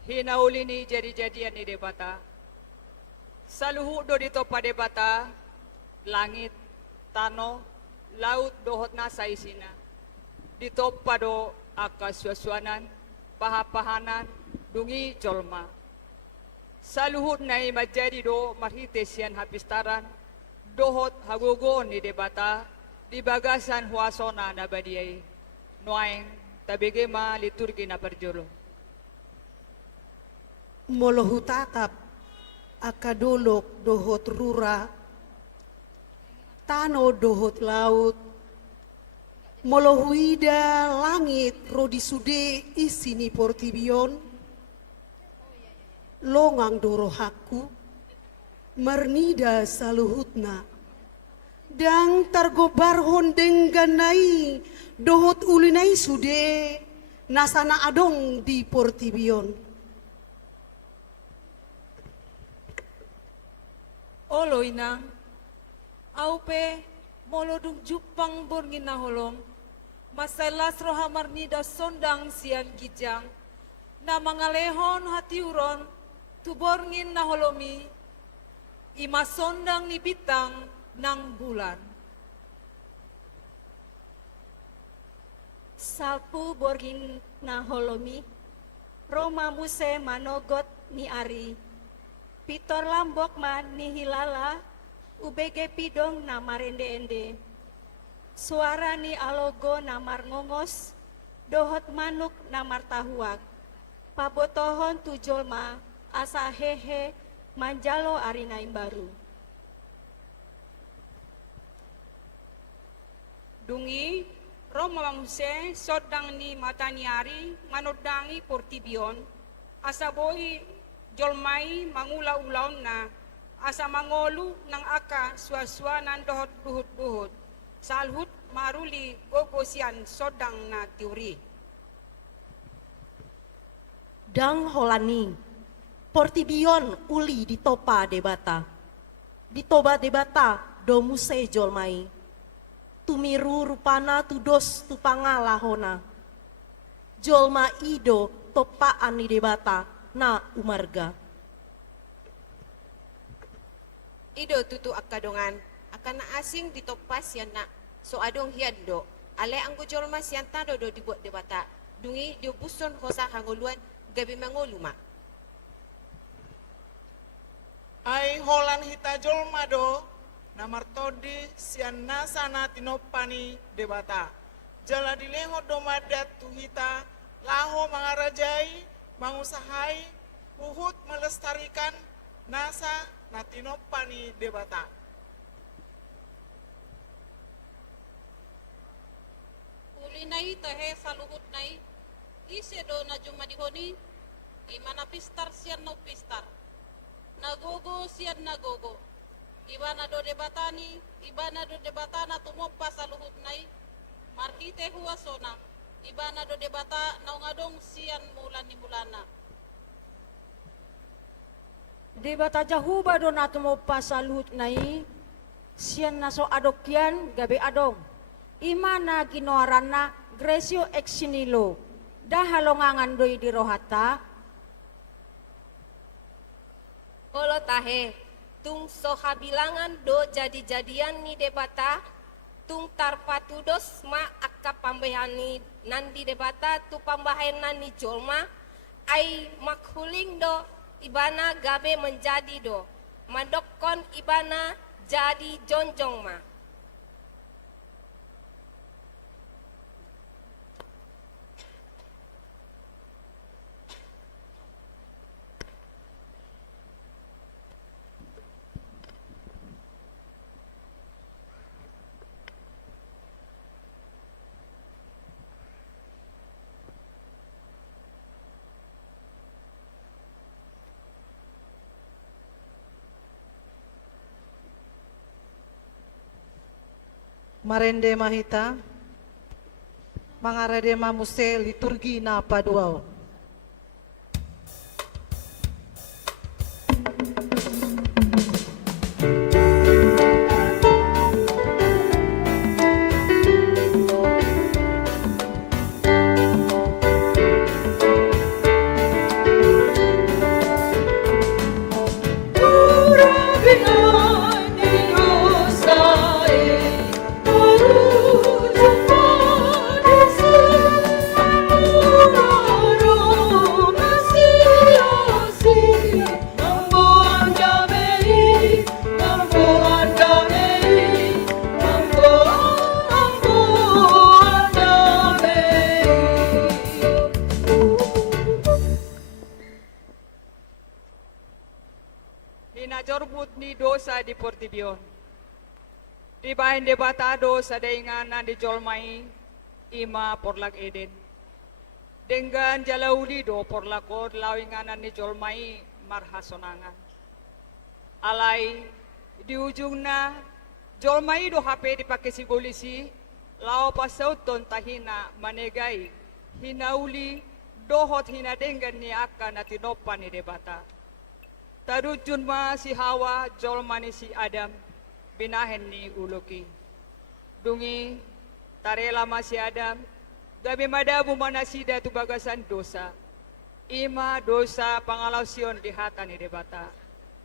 Hinauli ni jadi-jadian ni debata. Saluhu do dito pa debata, langit, tano, laut dohot na sa isina. Dito pa do akaswaswanan, pahapahanan, dungi jolma. Saluhut na imajadi do marhitesian hapistaran, dohot hagugo ni debata, di bagasan huasona na badiyay. Nuaing tabigema liturgi na perjolo. Molohutatap akadolok dohot rura tano dohot laut molohuida langit rodisude isini portibion longang dorohaku marnida saluhutna dang targobar hondeng ganai dohot ulinai sude nasana adong di portibion. Olo inang, aupe molodung jupang borngin na holom, masalas rohamar nida sondang sian gijang, na mangalehon hatiuron, tuborngin na holomi, ima sondang ni bitang nang bulan. Salpu borgin na holomi, Roma muse manogot ni ari, Pitor lambok man ni hilala, ubege pidong na marende-ende. Suara ni alogo na marngongos, dohot manuk na martahuak. Pabotohon tujolma, asa hehe, manjalo arinaim baru. Dungi Roma manguse sodang ni mataniari manodangi portibion asaboi jolmai mangula-ulaon na asa mangolu ng aka suaswanan dohot buhut-buhut salhut maruli gogosian sodang na teori. Dang holani portibion uli ditopa debata ditoba debata domuse jolmai tumiru rupana tudos tupanga lahona jolma ido topaan ni debata na umarga Ido tutu akadongan akan asing ditopas yan na so adong hiad do ale anggo jolma siyan tado do dibuat debata dungi dio buson hosa hangoluan gabi mangoluma Ai holan hita jolma do namartodi sian nasana tinopani debata. Jala dileho domadat tuhita laho mangarajai mangusahai huhut melestarikan nasa natinopani debata. Uli nai tahe saluhut nai ise do na juma dihoni imana pistar sian no pistar nagogo sian nagogo ibana do debatani ibana do debatana tumopa saluhut nai marhite huwa sona ibana do debata naungadong sian mulani mulana Debata jahuba do nato mo pasalut nai siyan na so adokyan gabi adong imana ginoarana Gresio exinilo dahalongangan doy di rohata Olo tahe tung soha bilangan do jadi-jadian ni debata tung tarpatudos ma akka pambehani nandi debata tu pambahan nani jolma ai makhuling do ibana gabe menjadi do mandokon ibana jadi jonjong ma Marende mahita, mangarade mamuse liturgi na paduao. Hinajorbut ni dosa di Portibion. Di bahin debatado sa dainganan di Jolmai, ima porlak Eden. Dengan jalauli do porlakod lawinganan ni Jolmai marhasonangan. Alay, di ujung na, Jolmai do HP dipakai si polisi, lao pasauton tahina manegay, hinauli, dohot hinadenggan ni akka na tinopan ni debata. Tarujun ma si Hawa, jolmani si Adam, binahen ni uloki. Dungi, tarela ma si Adam, gabi madabu manasida tu bagasan dosa. Ima dosa pangalausion di hata ni debata.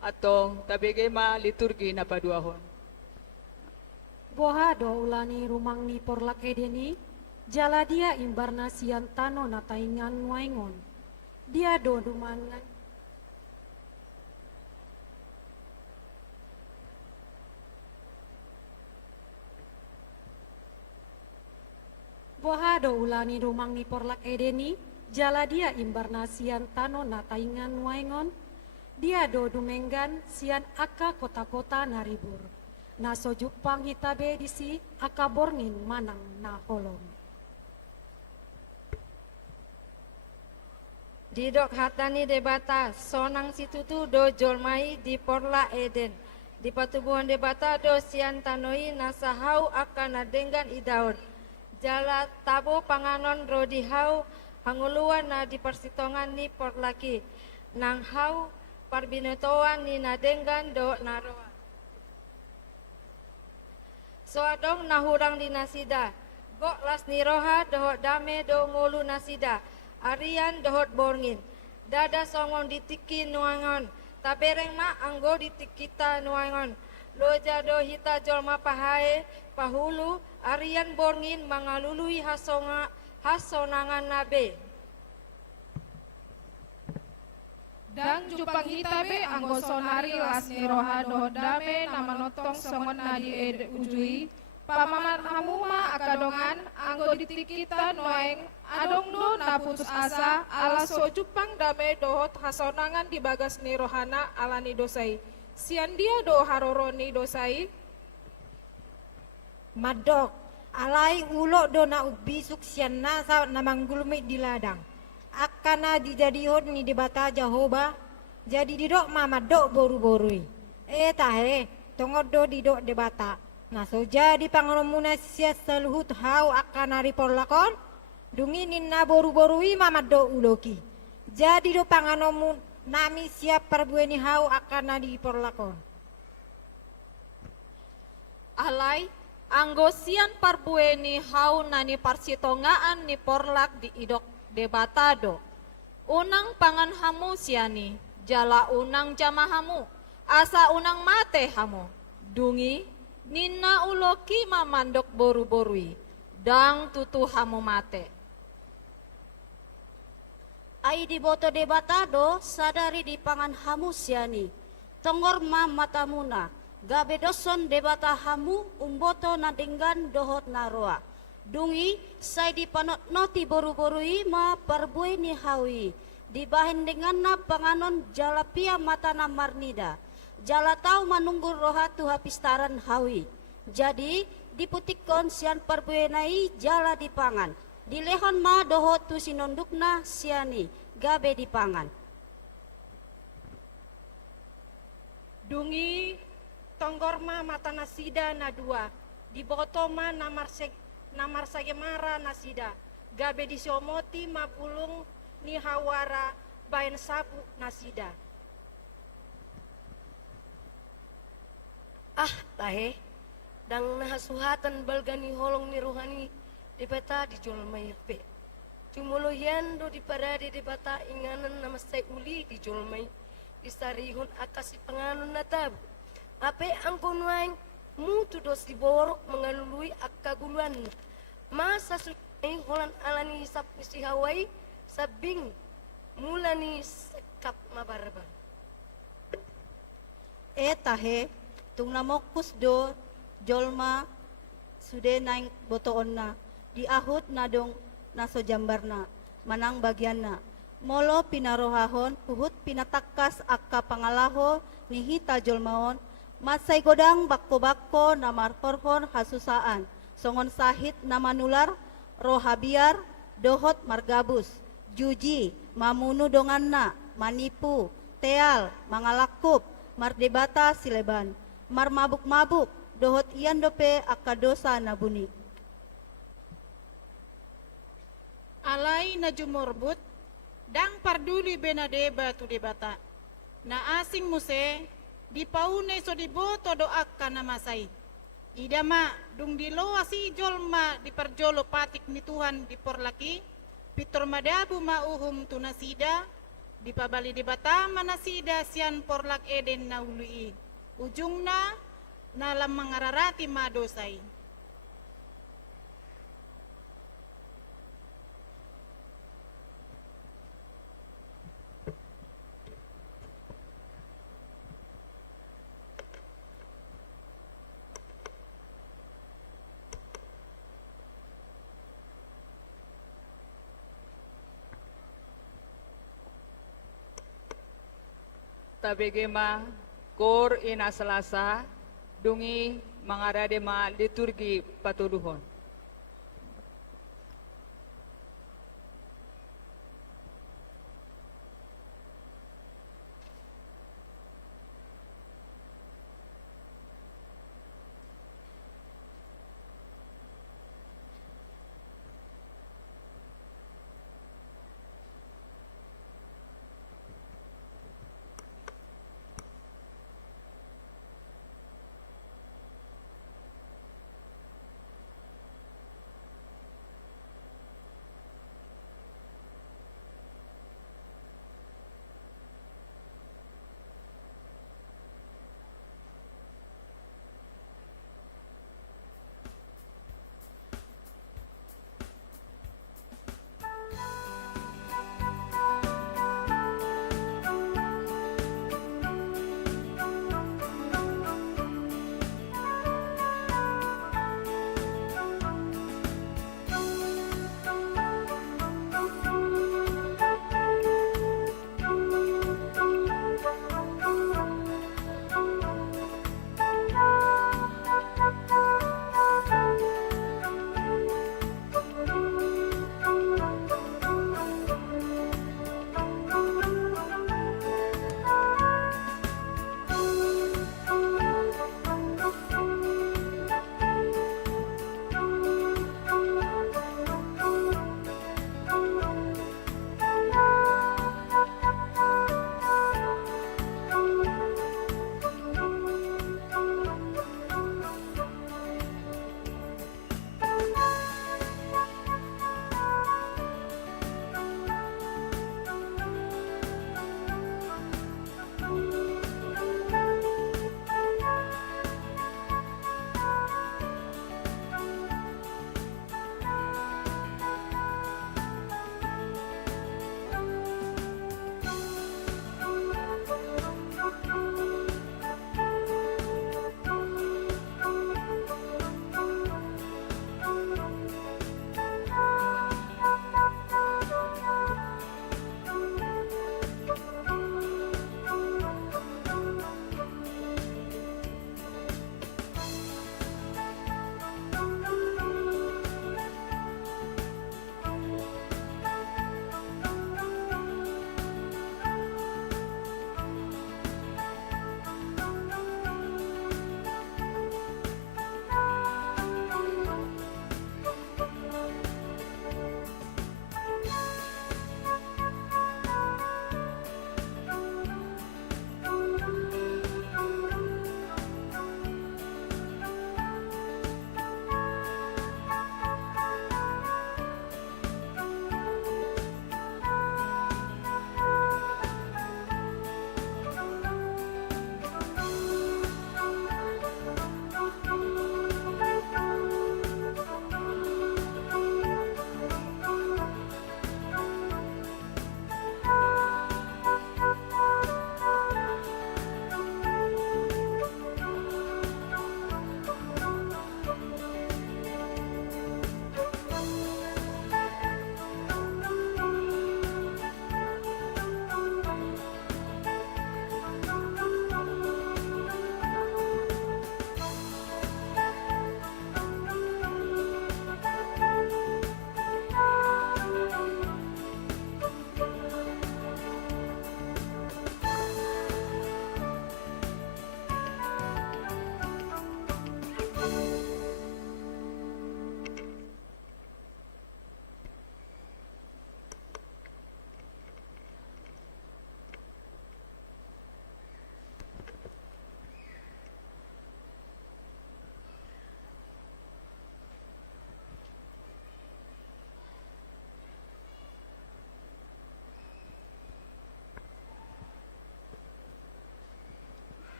Atong tabigay ma liturgi na paduahon. boha do ulani rumang ni porlak edeni jala dia imbarna sian tano na taingan waingon dia do dumangan Boha do ulani rumang ni porlak edeni jala dia imbarna sian tano na taingan waingon dia do dumenggan sian aka kota-kota naribur na sojupang hitabe disi akaborngin manang na holom. Didok hatani debata sonang situtu do jolmai di porla Eden. Di patubuhan debata do sian tanoi nasahau akan nadenggan idaun. Jala tabo panganon rodihau hanguluan na di persitongan ni porlaki. Nang hau parbinotoan ni nadenggan do naroa. Soadong nahurang di nasida. Gok las niroha dohot dame do ngulu nasida. Arian dohot borngin. Dada songon ditiki nuangon. Tabereng ma anggo ditikita nuangon. Loja do hita jolma pahae pahulu. Arian borngin mangalului hasonangan nabe. Dan jupang hitabe anggo sonari las niroha dohot dame nama notong songon nadi ujui. Pamaman hamuma akadongan anggo ditikita noeng adong do na putus asa ala sojupang dame dohot hasonangan di bagas ni rohana ala ni dosai. Sian dia do haroroni dosai. Madok, alai ulo do na ubisuk sian na sa namanggulmi di ladang. Akana dijadihon ni debata Jahoba. Jadi didok mama dok boru-borui. Tahe, tongod do didok debata. Nah so jadi pangalomuna sia seluhut hau akan hari porlakon dungi ninna boru-borui mamado uloki. Jadi do panganomu nami siap perbueni hau akan hari porlakon. Alai anggosian parbueni hau nani parsitongaan ni porlak di idok debatado. Unang pangan hamu siani jala unang jama hamu asa unang mate hamu dungi Nina uloki mamandok boru-borui, dang tutu hamu mate. Ai di boto debatado sadari di pangan hamu siani. Tonggor ma matamuna, gabe doson debata hamu umboto nadinggan dohot naroa. Dungi sai di panot noti boru-borui ma parbui ni hawi. Dibahin dengan na panganon jalapia matana marnida. Jala tau manunggu roha tuha pistaran hawi. Jadi diputikon sian perbuenai jala dipangan. Dilehon ma dohot tu sinondukna siani gabe dipangan. Dungi tonggorma mata nasida na dua. Dibotoma namar sagemara nasida. Gabe disiomoti ma pulung ni hawara bayan sabu nasida. Tahe dang nahasuhatan balgani holong ni rohani debata di jolmai pe cumuluhian do di parade debata inganan nama saya uli di jolmai disarihun akasi penganun natab ape angkon waing mutu dos di borok mengalului akaguluan masa suai holan alani hisap misi hawai sabing mulani sekap mabarba Tahe tung namokus do jolma sude naing botoon na diahut nadong naso jambarna manang bagianna molo pinarohahon puhut pinatakas akka pangalaho nihita jolmaon masay godang bakko-bakko namar horhon hasusaan songon sahit namanular rohabiar dohot margabus juji mamunu donganna manipu teal mangalakup mardebata sileban mar mabuk-mabuk dohot ian dope akadosa nabuni. Alai na jumorbut dang parduli benadeba tu debata. Na asing muse di paune so diboto doaka na masai. Idama dung diloa si jolma di perjolo patik ni Tuhan di porlaki. Pitor madabu mauhum tunasida. Di pabali debata manasida sian porlak Eden na ului. Ujungna nalam mengararati madosai. Tabegema kor ina selasa dungi mangarade ma liturgi patuduhon.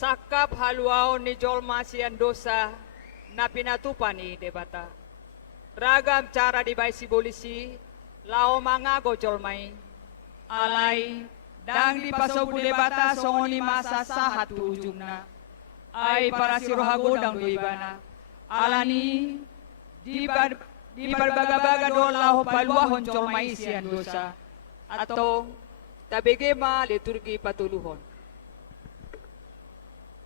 Sakap haluau ni jolma sian dosa napinatupani debata. Ragam cara dibaisi polisi, lao mangago jolmai. Alai, dang di pasobu debata songoni masa sahatu ujungna. Ai para sirohago dang doibana. Alani, di barbaga-baga do laho paluahon jolmai sian dosa atau tabegema liturgi patuluhon.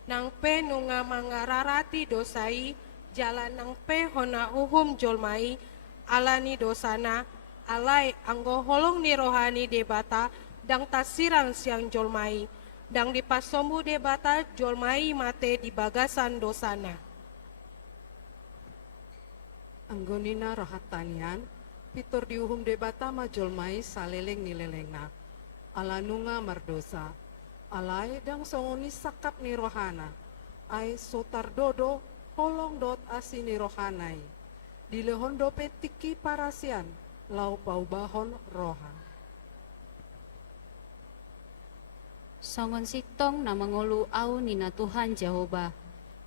Nang pe nunga mangararati dosai jalan nang pe hona uhum jolmai alani dosana alai anggo holong ni rohani debata dang tasiran siang jolmai dang dipasombu debata jolmai mate di bagasan dosana. Anggonina rohatanian pitur diuhum debata ma jolmai saleleng nilelengna alanunga mardosa alai dang songoni sakap ni rohana ai sotar dodo holong dot asini rohanai dilehon dope tiki parasian lau pau bahon roha. Songon siktong na mangulu au nina Tuhan Jehovah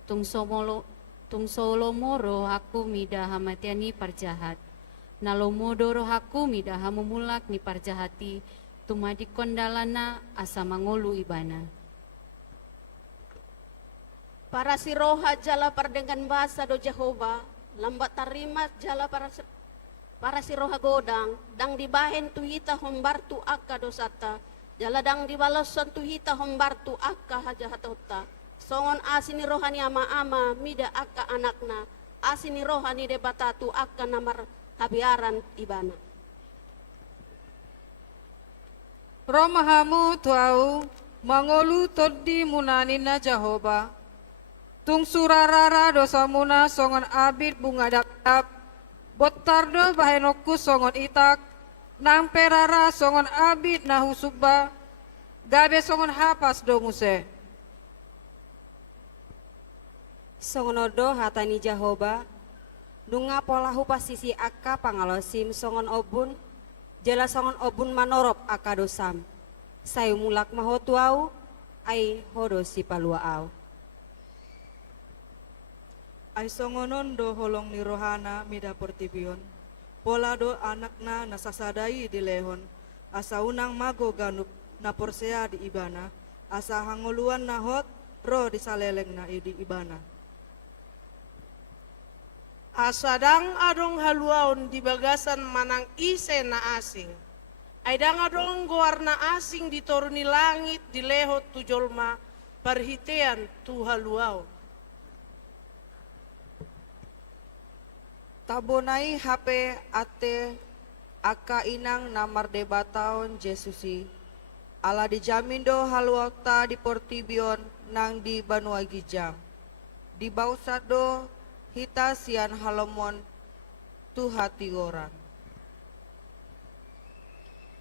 tung solomoro aku mida hamatiani parjahat nalomodoro aku mida hamumulak ni parjahati tumadi kondalana asa mangulu ibana. Para siroha jala pardengan bahasa do Jehovah lambat tarimat jala para siroha godang dang dibahen tuhita hombartu akka dosata jala dang dibaloson tuhita hombartu akka hajahatota songon asini rohani ama-ama mida akka anakna asini rohani debatatu akka namar habiaran ibana. Romahamu tuau mangolu todi munanina Jehovah tung surarara dosa muna songon abid bunga dap botardo bahenoku songon itak nang perara songon abid nahusubba gabe songon hapas donguse. Songonodo hatani Jehovah nunga polahu pasisi akka pangalosim songon obun jala songon obun manorop aka dosam sayu mulak mahotuau ai hodo si paluaau ai songonon do holong ni rohana mida portibion pola do anakna nasasadai di lehon asa unang mago ganup na porsea di ibana asa hangoluan nahot ro di saleleng na di ibana. Asadang adong haluaon di bagasan manang ise na asing. Aidang adong goarna asing ditoruni langit di lehot tu jolma parhitean tu haluaon. Tabonai HP ate aka inang namar debataon Jesusi ala dijamin do haluauta di portibion nang di Banua Gijang di bausat do hita sian halomon tu hati orang.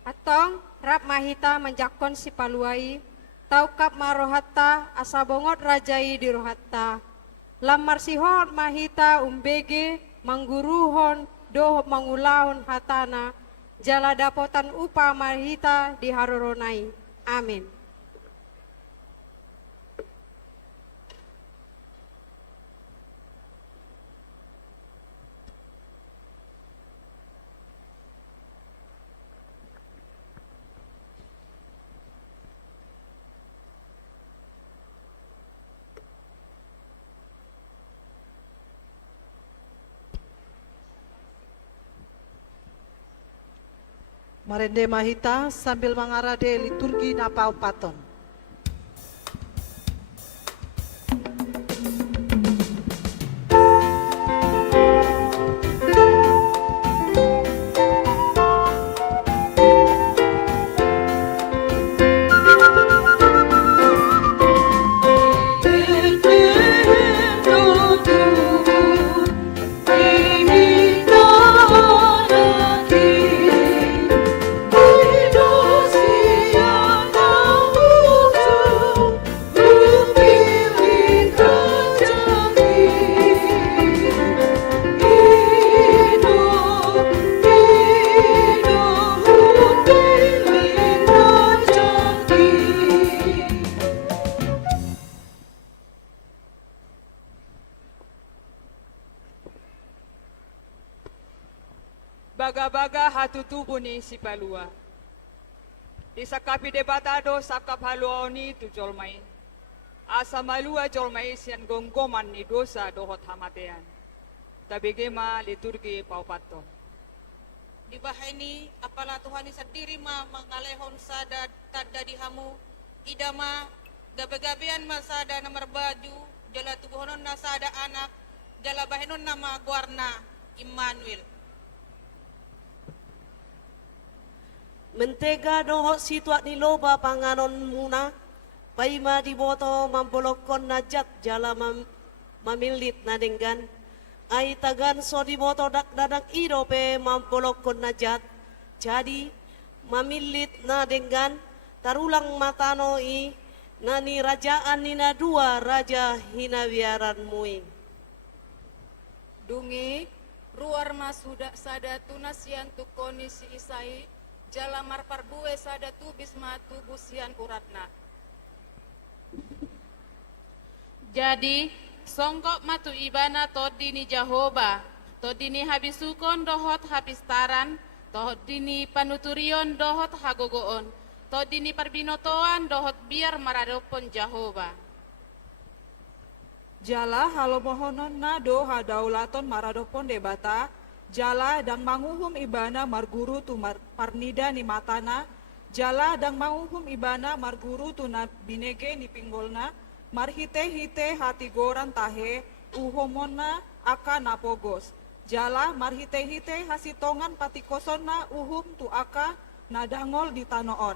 Atong rap mahita menjakon si paluai taukap marohatta asa bongot rajai di rohatta lamar sihon mahita umbege mangguruhon doh mangulaon hatana jala dapotan upa mahita di haroronai. Amin. Marende mahita sambil mengarade liturgi napau paton. Baga-baga hatutubu ni si palua. Disakapi debatado sakap haluaoni tu jolmai. Asa malua jolmai sian gonggoman ni dosa dohot hamatean. tabege ma liturgi paupato. Di baheni apala Tuhani sendiri ma mengalehon sada tada di hamu idama gabe-gabean ma sada namar baju jala tubuhonon na sada anak jala bahenon nama guarna Immanuel. Mentega doho situat ni loba panganon muna, paima di boto mampolokon najat jala mamilit na denggan, ay tagan so di boto dak dadak idope mampolokon najat, jadi mamilit na denggan, tarulang matano i, nani rajaan nina dua raja hinawiaran mui. Dungi, ruar masuda sada tunasian tukoni si isai, jala marparbue sada tubis matu busian uratna. Jadi songgok matu ibana todini Jahoba, todini habisukon dohot habistaran, todini panuturion dohot hagogoon, todini parbinotoan dohot biar maradopon Jahoba. Jala halo mohonon na do hadaulaton maradopon debata, jala dang manguhum ibana marguru tu parnida ni matana, jala dang manguhum ibana marguru tu na binege ni pinggolna, marhite-hite hati goran tahe, uhomona aka napogos. Jala marhite-hite hasitongan patikosona uhum tu aka nadangol di tanoon.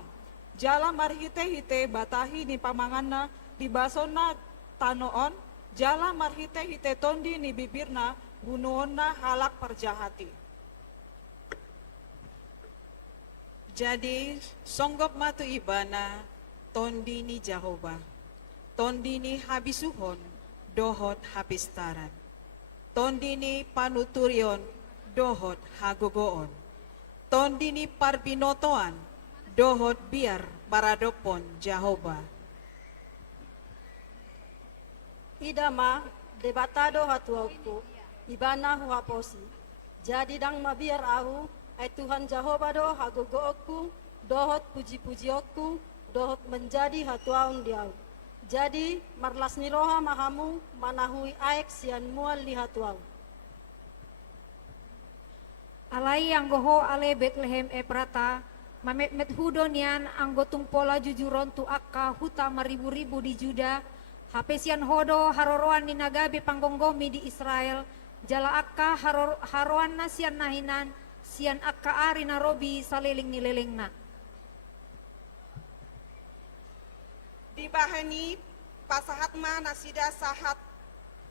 Jala marhite-hite batahi ni pamanganna di basona tanoon, jala marhite-hite tondi ni bibirna bunuonna halak perjahati. Jadi songgop matu ibana tondi ni Jahoba, tondi ni habisuhon dohot habistaran, tondi ni panuturion dohot hagogoon, tondi ni parbinotoan dohot biar baradopon Jahoba. Idama debatado hatuauku ibana huaposi jadi dang mabiar ahu ay Tuhan Jahoba do hagogoku dohot puji-pujioku dohot menjadi hatuaun diau jadi marlas niroha mahamu manahui aek sian mual li hatuau. Alai anggoho ale Bethlehem Eprata mamet hudonian anggotung pola jujuron tu akka huta maribu-ribu di Juda hapesian hodo haroroan ni nagabe panggonggomi di Israel jala akka haroan na sian nahinan sian akka ari na robi saliling nilelengna. Di bahani pasahat ma nasida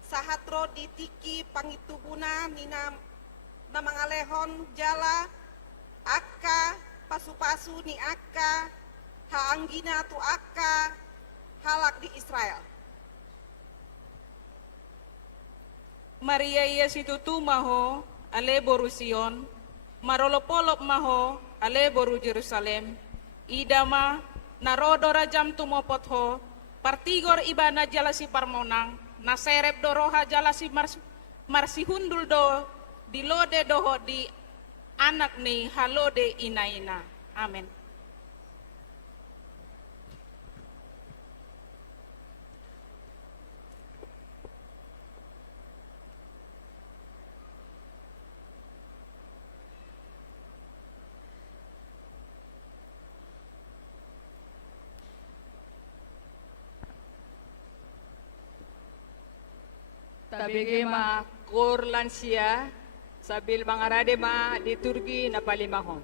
sahat ro di tiki pangitubuna nina namangalehon jala akka pasu-pasu ni akka haanggina tu akka halak di Israel. Maria iya situtu maho ale boru Sion, marolopolop maho ale boru Jerusalem, idama narodo rajam tumopot ho, partigor ibana jalasi parmonang, naserep doroha jalasi marsihundul do, dilode doho di anak ni halode inaina. Amin. Tabege ma kor lansia sabil mangarade ma liturgi na palimahon.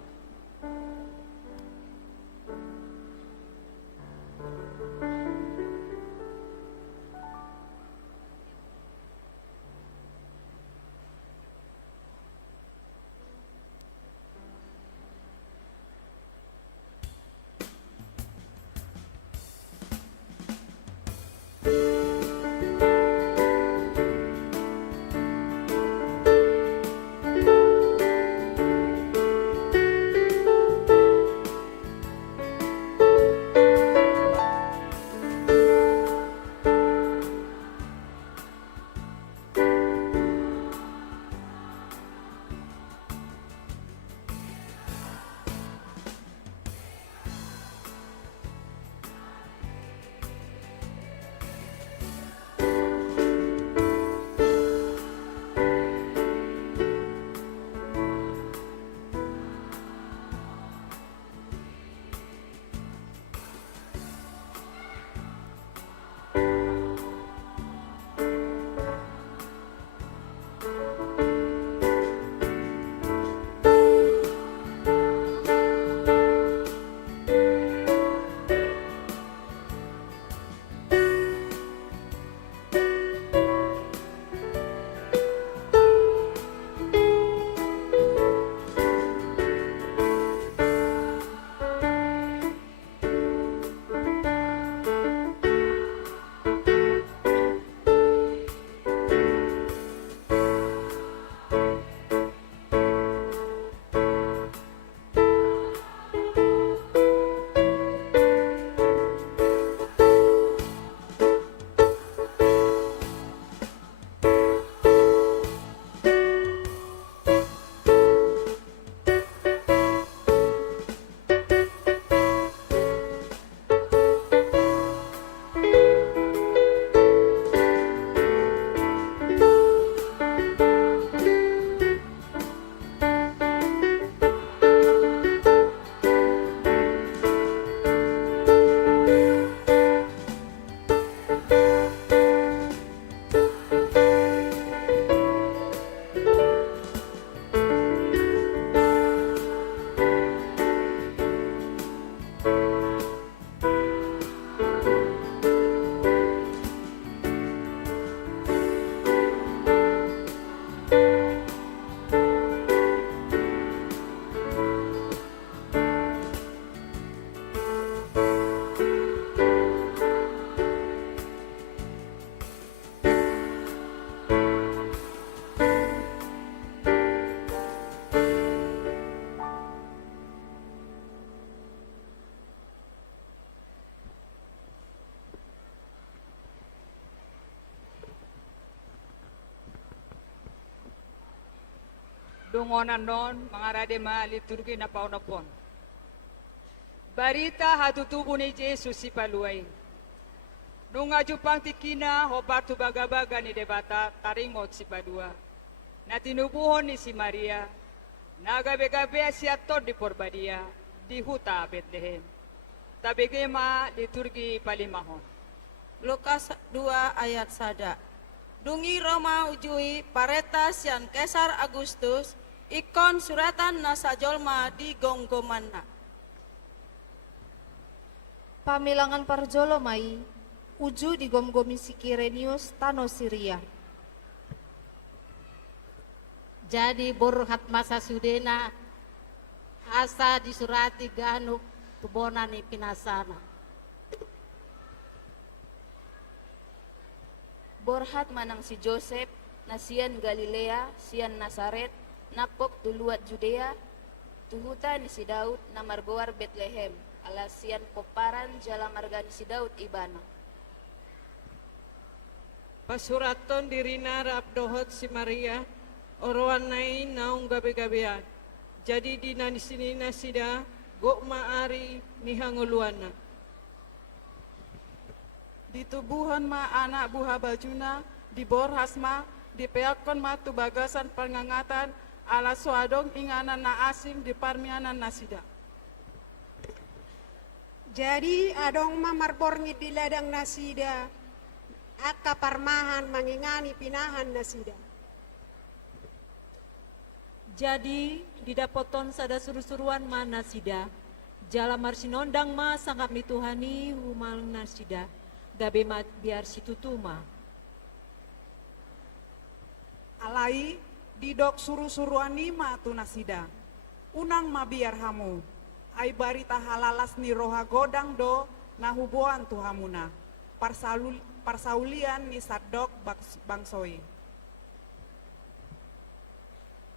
dungonan non mangarade ma liturgi na paunapon. Barita hatutubo ni Jesus si paluay. Nunga jupang tikina ho partu baga-baga ni debata taringot si padua. Na tinubuhon ni si Maria. Nagabe-gabe siya to di porbadia di huta Bethlehem. Tabigema liturgi palimahon. Lukas 2 ayat 1. Dungi Roma ujui pareta sian Kaisar Agustus ikon suratan nasa jolma di gonggomanna. Pamilangan parjolo mai uju di gomgomi si Kirenius tano Syria. Jadi borhat masa sudena asa disurati ganuk kebonani pinasana. Borhat manang si Joseph, na sian Galilea, sian Nazaret, napok tuluat Judea, tuhuta ni si Daud, na margoar Bethlehem, ala sian poparan jala marga ni si Daud ibana. Pasuraton dirina rap dohot si Maria, oroan nai naung gabe-gabean. Jadi dina di sini nasida, gok maari nihanguluana. Di tubuhan ma anak buah bajuna, di borhas ma, di peakon ma tu bagasan pengangatan, ala suadong inganan na asing di parmianan nasida. Jadi adong ma marborngit di ladang nasida, akka parmahan mangingani pinahan nasida. Jadi didapoton sada suru-suruan ma nasida, jala marsinondang ma sangkap mituhani humal nasida. Gabe mat biar situtuma. Alai didok suru-suruani ma tu nasida. Unang ma biar hamu. Ai barita halalas ni roha godang do na huboan tu hamuna. Parsaulian ni sadok bangsoi.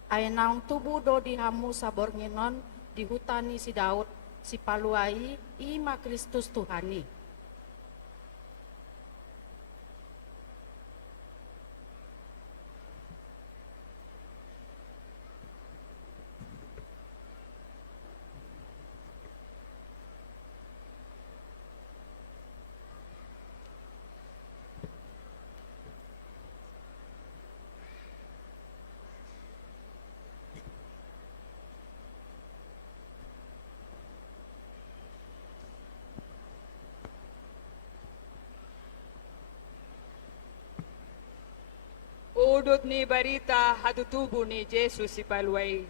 Ai naung tubuh do di hamu sabor nginon di hutani si Daud si paluai ima Kristus Tuhani. Udot ni barita hatutubo ni Jesus si paluay.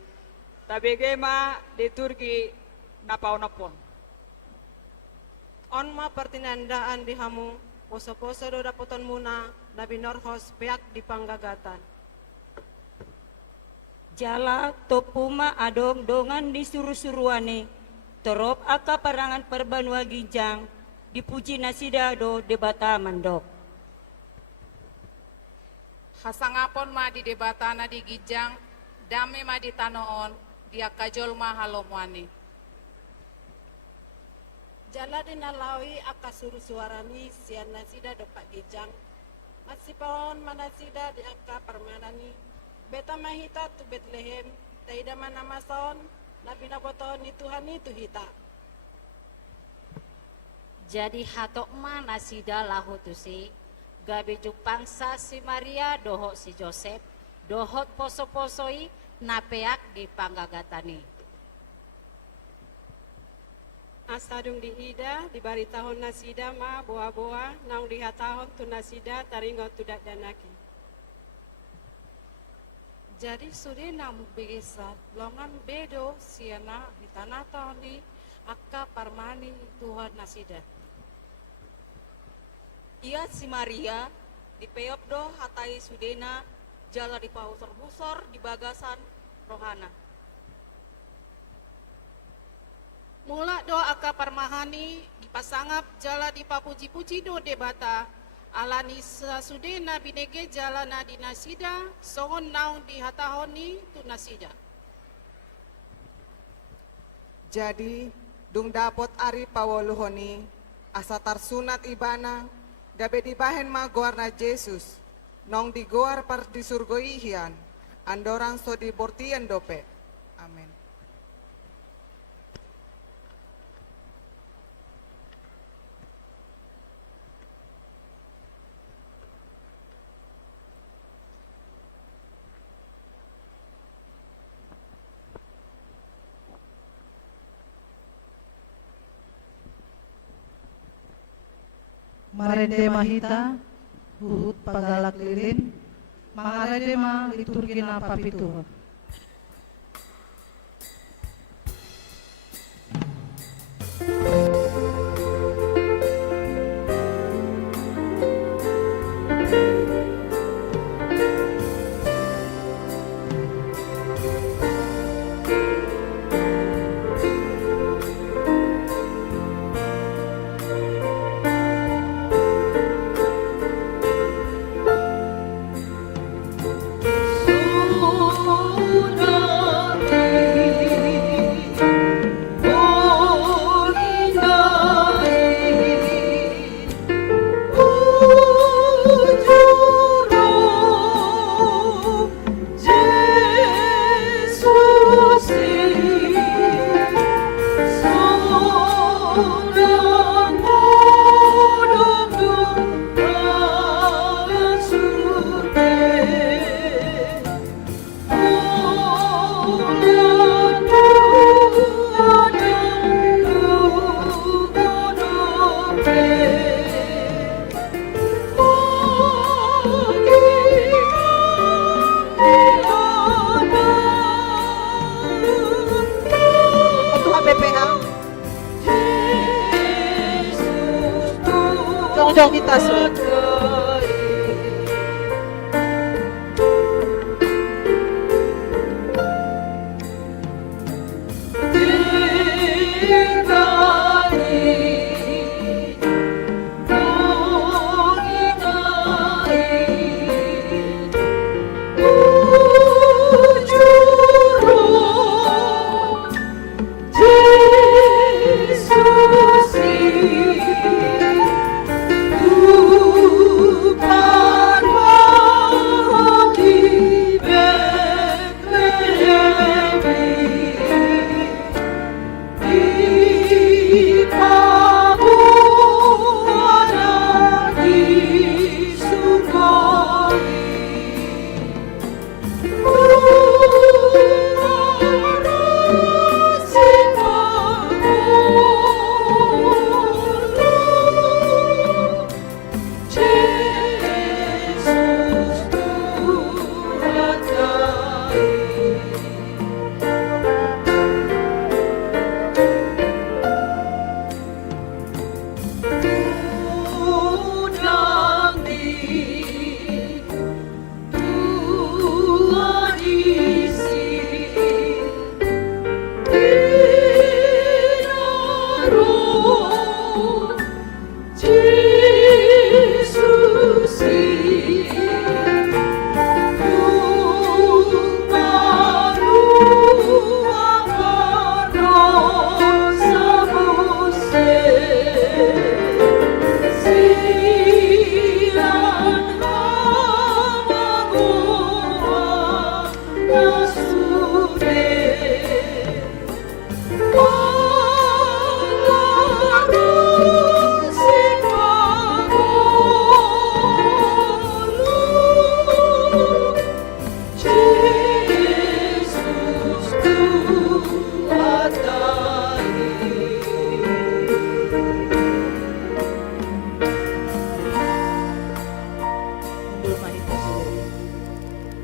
Tabigema liturgi na paunapon. On ma pertinandaan di hamu, poso-poso do dapoton muna, na binorhos peak di panggagatan. Jala topuma adong dongan disuruh-suruane, torop aka parangan perbanua ginjang, dipuji nasida do debata mandok. Hasangapon ma di debatana di gijang, dame ma di tanoon, dia kajol ma halomwani. Jala dinalawi aka suru suarani sian nasida dopak gijang. Masipon manasida di aka permanani. Beta mahita tu Bethlehem, taida mana mason, na pinaboton ni Tuhan itu hita. Jadi hatok ma nasida lahutusi. Gabi jupangsa si Maria dohot si Joseph, dohot poso-posoi napeak di panggagatani. Asadung di ida, di bari tahun nasida ma boa-boa, naung lihat tahun tu nasida taringot tudak danaki. Jadi sudah namu begesat, longan bedo siana di tanah tahun di akka parmani Tuhan nasida. Ia si Maria di peopdo hatai sudena jala di pausor-busor di bagasan rohana. Mula do aka parmahani di pasangap jala di papuji-puji do debata alani sasudena binege jala na di nasida songon naung di hatahoni tu nasida. Jadi dung dapot ari pawoluhoni asa tarsunat ibana gabe dibahen ma goar na Jesus nong di goar par disurgoihian andorang so di bortian dope. Amin. Marende mahita, huhut pagalak lilin, mangarede ma liturgi na papituhon. Jong kita so.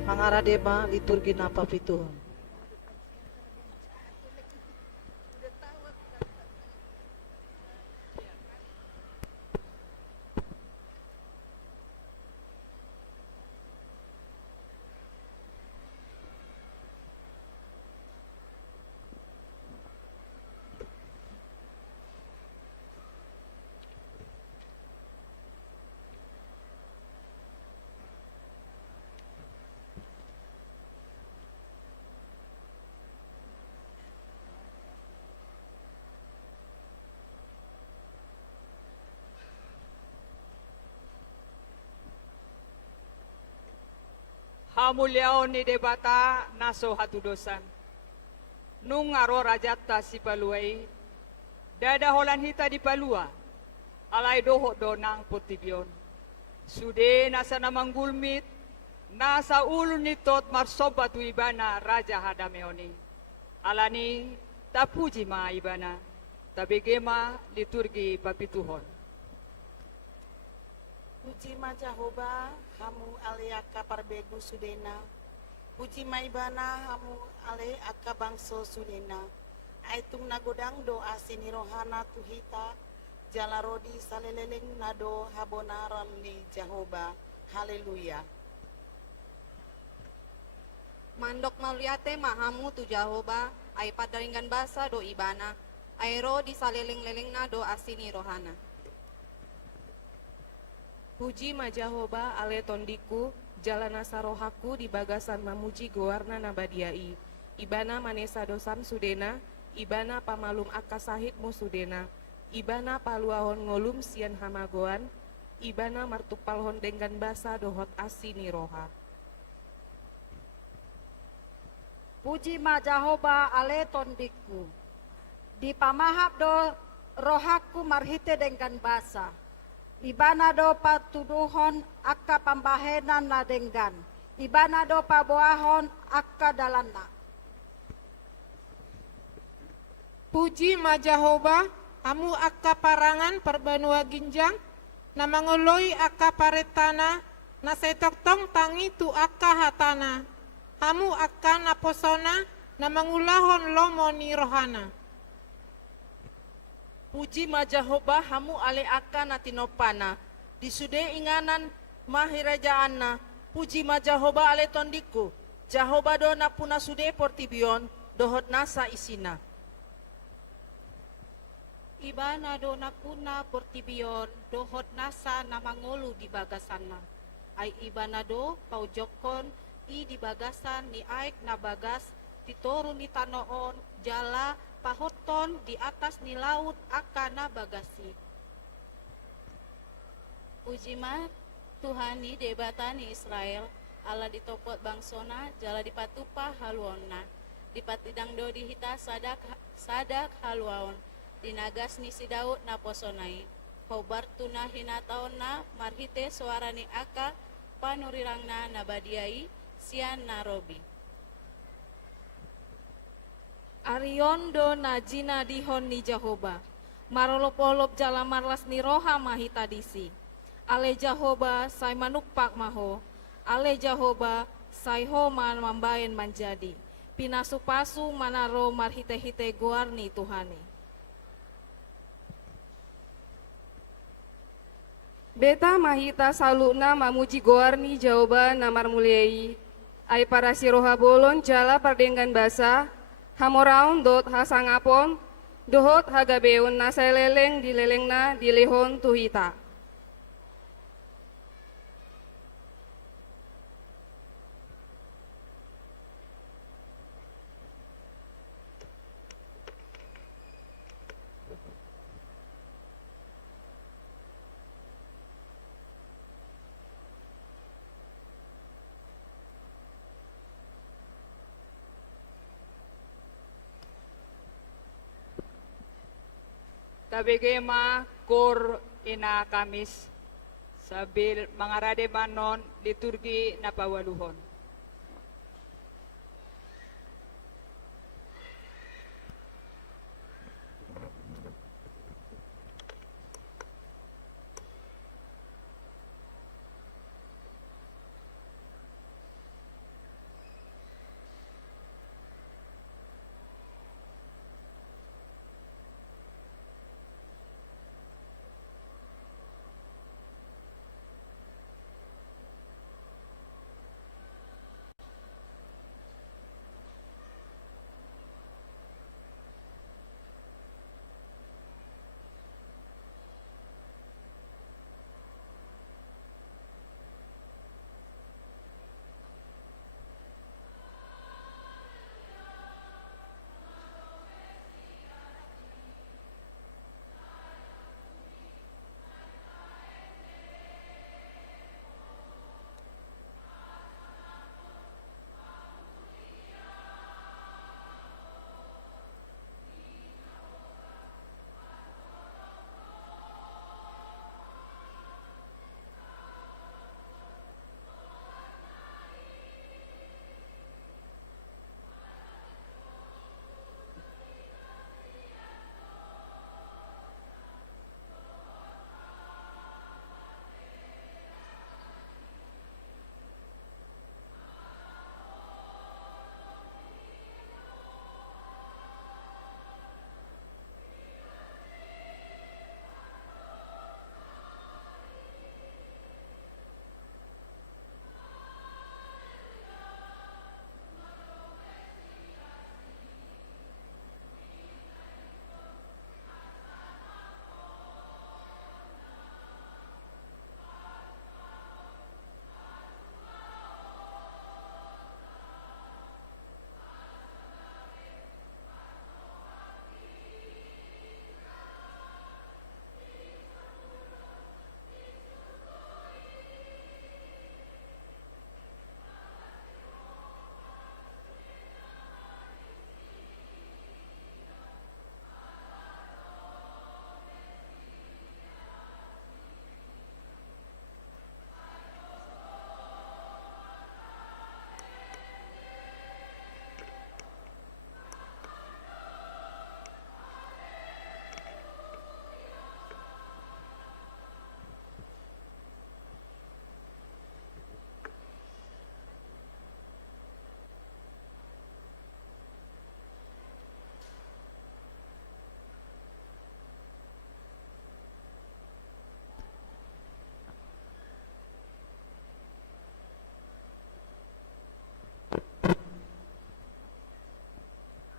Mangaradema liturgi napa pituhon. Mamuliaon ni debata naso hatudosan. Nung aro rajata si paluay, dadaholan hita di palua, alay doho donang putibyon. Sude nasa namang gulmit, nasa ulo nitot marsobat ibana raja hadameoni. Alani tapuji ma ibana, tabegema liturgi papituhon. Puji ma Jahoba, hamu ale aka parbegu sudena. Puji ma ibana, hamu ale aka bangso sudena. Aitung nagodang doa sini rohana tuhita, jalarodi saleleleng nado habonaran li Jahoba. Haleluya. Mandok naluliate mahamu tu Jahoba, ay padaringan basa do ibana, ay ro di saleleng-leleng nado asini rohana. Puji ma Jahoba ale tondiku, jalana sarohaku di bagasan mamuji goarna nabadiai. Ibana manesa dosan sudena, ibana pamalum akasahit musudena. Ibana paluahon ngolum sian hamagoan, ibana martupalhon dengan basa dohot asini roha. Puji ma Jahoba ale tondiku. Di pamahap do rohaku marhite dengan basa. Ibana do patuduhon akka pambahenan na denggan. Ibana do paboahon akka dalana. Puji ma Jahoba, amu akka parangan perbanua ginjang, na mangoloi akka paretana, na setoktong tangi tu akka hatana. Hamu akka naposona, na mangulahon lomo ni rohana. Puji ma Jahoba hamu ale aka natinopana. Disude inganan mahirajaanna. Puji ma Jahoba ale tondiku. Jahoba do napuna sude portibion dohot nasa isina. Ibana do napuna portibion dohot nasa namangolu di bagasana. Ay ibana do paujokon i di bagasan ni aik na bagas titoru ni tanoon jala pahoton di atas ni laut akana bagasi. Ujima Tuhani debatani Israel ala ditopot bangsona jala dipatupa haluonna dipatidang do dihita sadak haluaon dinagas ni si Daud na posonai hobar tuna hinataonna marhite suarani aka panurirangna nabadiai sian narobi. Ariondo najina dihon ni Jahoba, marolop-olop jala marlas ni roha mahita disi. Ale Jahoba sai manukpak maho, ale Jahoba sai homan mambayan manjadi. Pinasupasu manaro marhite-hite guarni Tuhani. Beta mahita saluna mamuji goarni Jahoba namar muliai. Ai para siroha bolon jala pardenggan basa, hamoraun dot hasangapon, dohot hagabeun naseleleng dilelengna dilehon tuhita. Tabegema kor ina kamis sabil mangarade manon liturgi napawaluhon.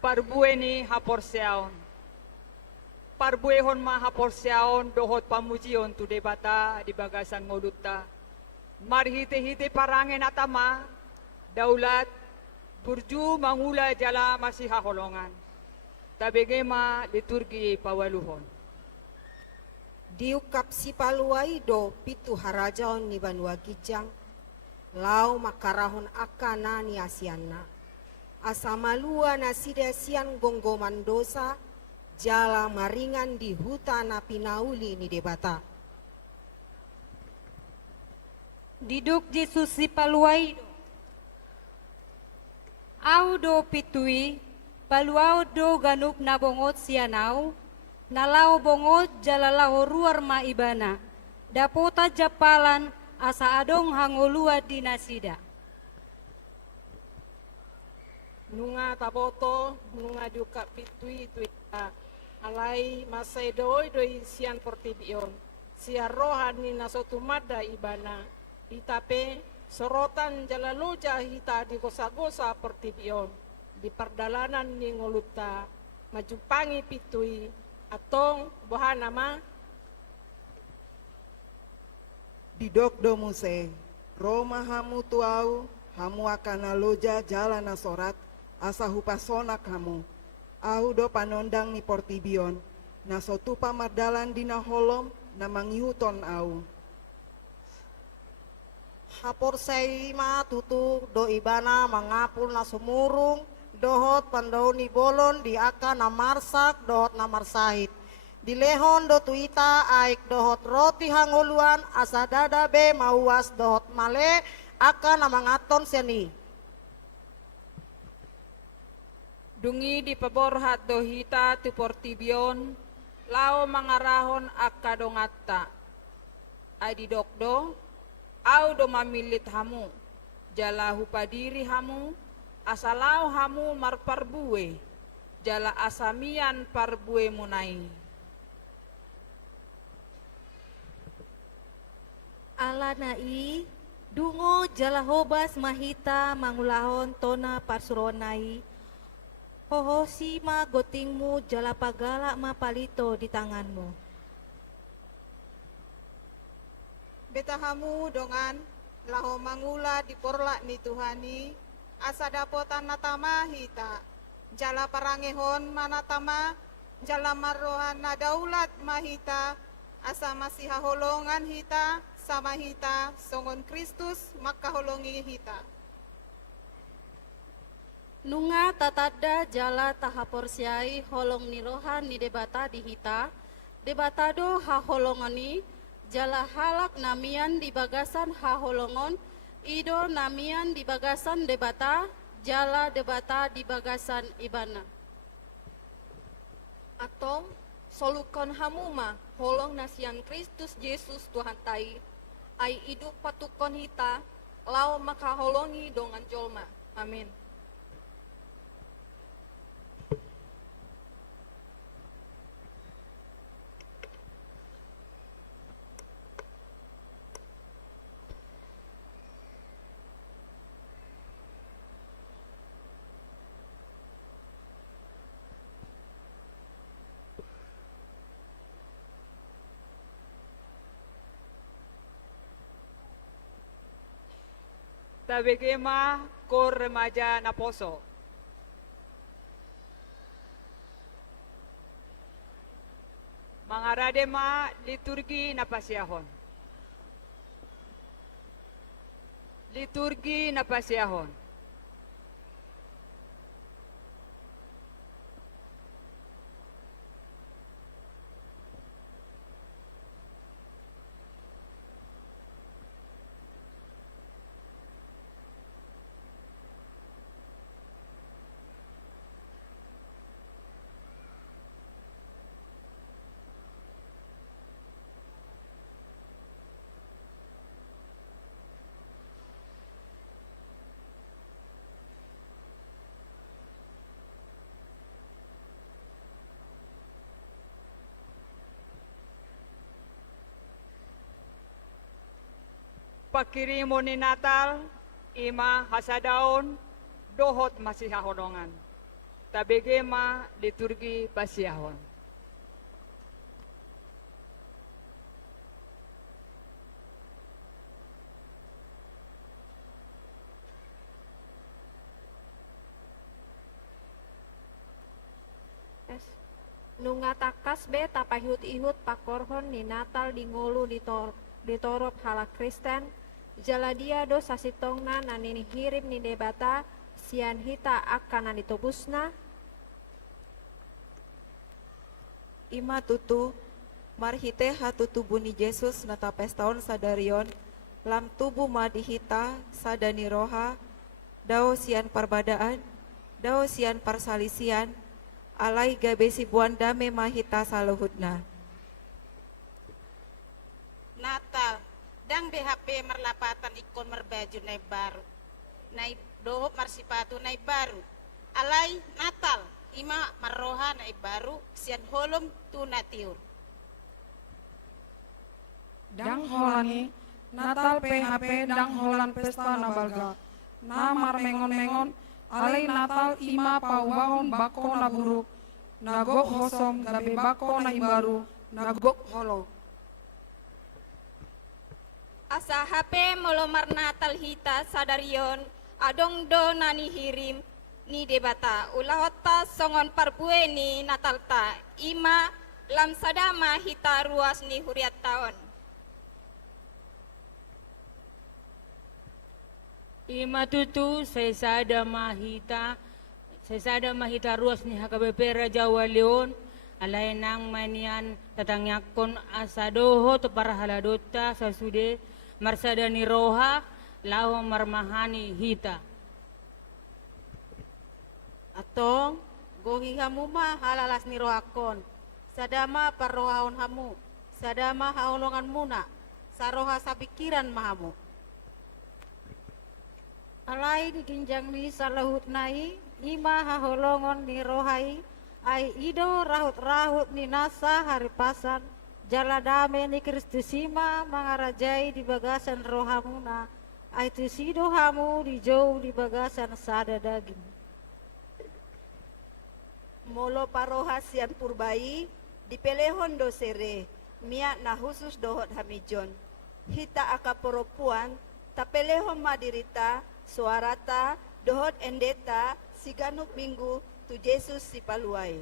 parbueni haporseaon. Parbuehon ma haporseaon dohot pamujion tu debata di bagasan ngolutta. Marhite-hite parangen atama, daulat, burju mangula jala masih haholongan. Tabegema liturgi pawaluhon. Diukap si paluai do pitu harajaon ni Banua Gijang, lau makarahon akana ni asiana. Asamalua nasida sian gonggoman dosa, jala maringan di hutan pinauli ni debata. Diduk Yesus si paluai do. Au do pitui, paluau do ganuk na bongot sianau, nalau bongot jalalao ruar ma ibana, dapota japalan asa adong hangolua di nasida. Nunga taboto, nunga duka pitui tuita, alai masai doi doi sian portibion, sia rohani nasotumada ibana, itape sorotan jalaluja hita di gosa-gosa portibion, di perdalanan ni ngoluta, majumpangi pitui, atong bohana ma. Didok domuse, Roma hamu tuau, hamu akana loja jala nasorat, asa hupasona kamu. Au do panondang ni portibion, nasotupa mardalan dina holom, namangihuton au. Hapor ma tutu do ibana mangapul na sumurung, dohot pandauni bolon di aka na marsak dohot na marsahit. Dilehon do tuita aik dohot roti hangoluan asa dada be mauas dohot male aka na mangaton seni. Dungi di paborhat dohita tu portibion, lao mangarahon aka dongatta. Adi dokdo, au do mamilit hamu, jala hupadiri hamu, asalau hamu marparbue, jala asamian parbue munai. Ala nai, dungo jala hobas mahita mangulahon tona parsuronai, hohosi ma gotingmu jala pagala ma palito di tanganmu. Betahamu dongan laho mangula di porla ni Tuhani asa dapotan natama hita jala parangehon manatama jala marrohan na daulat mahita asa masih haholongan hita sama hita songon Kristus makaholongi hita. Nunga tatada jala tahaporsiai holong nirohan ni debata di hita, debatado haholongoni jala halak namian di bagasan haholongon, ido namian di bagasan debata, jala debata di bagasan ibana. Atong solukon hamuma holong nasian Kristus Yesus Tuhan tai, ai hidup patukon hita, lau makaholongi dongan jolma. Amin. Tabegema kor remaja na poso. Mangaradema liturgi na pasiahon. Liturgi na pasiahon. Pakirimo ni Natal, ima hasadaon, dohot masih hahodongan. Tabegema liturgi pasiahon. Nunga takas be tapahut-ihut pakorhon ni Natal di ngolu ditorop hala Kristen jala dia do sasitongna nanini hirim ni debata sian hita akana ditobusna Ima tutu marhite hatutu buni Yesus nata pestaon sadarion lam tubuh madihita sadani roha dao sian parbadaan dao sian parsalisian alai gabesi buanda me mahita saluhutna. Natal, dang BHP merlapatan ikon merbaju nai baru. Nai dohop marsipatu nai baru. Alai Natal, ima marroha nai baru, sian holom tu natiur. Dang holani, Natal PHP dang holan pesta nabalga. Namar mengon-mengon, alai Natal ima pauwahon bako na buruk, nagok hosom gabe bako na ibaru, nagok holo. asa HP molomar Natal hita sadarion adong do nani hirim ni debata ulahota songon parbueni Natal ta ima lam sadama hita ruas ni huriat taon. Ima tutu sesada mahita ruas ni HKBP Raja Walion alay nang manian tatangyakon asadoho to para haladota sasude marsada ni roha laho marmahani hita. Atong gohi hamu ma halalas ni rohakon sadama parrohaon hamu sadama haolongan muna saroha sabikiran mahamu. Alai diginjang ni salahut nai ima haholongon ni rohai ai ido rahut-rahut ni nasa haripasan jala dame ni Kristusima mangarajai di bagasan rohamuna ai tu sido hamu di jauh di bagasan sada daging. Molo paroha sian purbai dipelehon do sere mia na khusus dohot hamijon hita aka poropuan tapelehon madirita suarata dohot endeta siganuk minggu tu Yesus si paluai.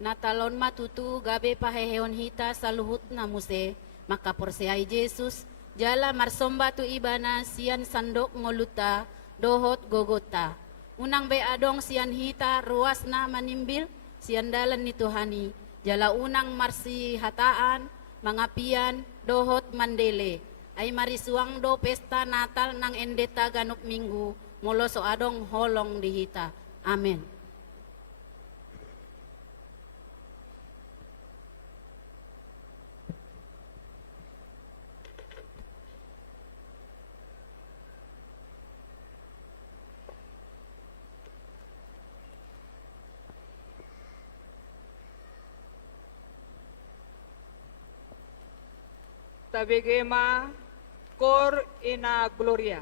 Natalon matutu gabe paheheon hita saluhut namuse maka porseai Yesus jala marsomba tu ibana sian sandok ngoluta dohot gogota unang be adong sian hita ruasna manimbil sian dalan ni Tuhani jala unang marsi hataan mangapian dohot mandele ay marisuang do pesta Natal nang endeta ganuk minggu molo so adong holong dihita. Amen. Tabegema cor ina gloria.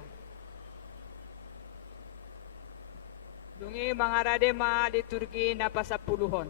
Dungi mangaradema liturgi na pasapuluhon.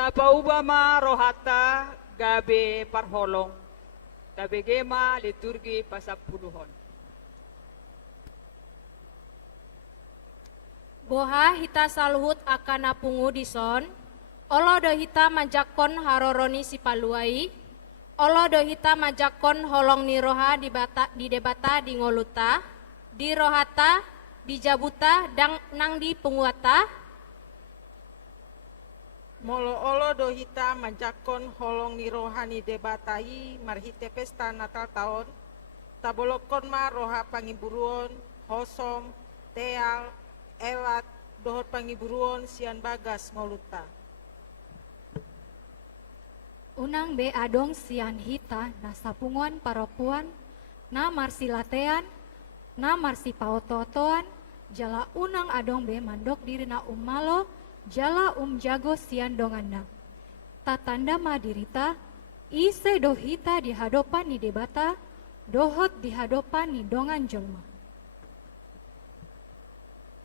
Tapaubama rohata gabe parholong. Tabegema liturgi pasapuluhon. Boha hita saluhut akana pungu dison, olo do hita majakon haroroni si paluai, olo do hita majakon holong ni roha di debata di ngoluta, di rohata, di jabuta, nang di punguata. Molo olo do hita majakon holong ni rohani debatai marhite pesta natal tahun, tabolokon ma roha pangiburuon, hosom, teal, elat, dohot pangiburuon sian bagas ngoluta. Unang be adong sian hita na sapunguan paropuan, na marsilatean, na marsipaototoan, jala unang adong be mandok diri na umalo, jala jago sian donganda. Tatanda madirita, ise dohita di hadopan ni debata, dohot di hadopan ni dongan jolma.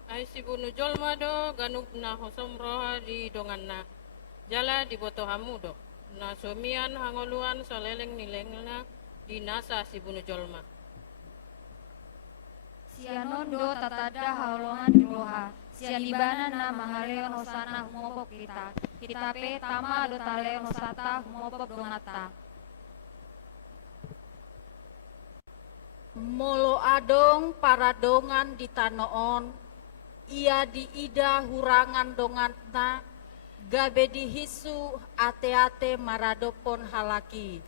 Ai si bunu jolma do ganuk na hosom roha di donganna. Jala di boto hamudo. Na somian hangoluan saleleng nilengna di nasa si bunu jolma. Sianondo tatada haulongan di roha. Sianibana na mangaleon hosana humopok kita. Hitape tama do taleon hosata humopok donata. Molo adong paradongan di tanoon, ia di ida hurangan dongantna, gabe dihisu ate-ate maradopon halaki.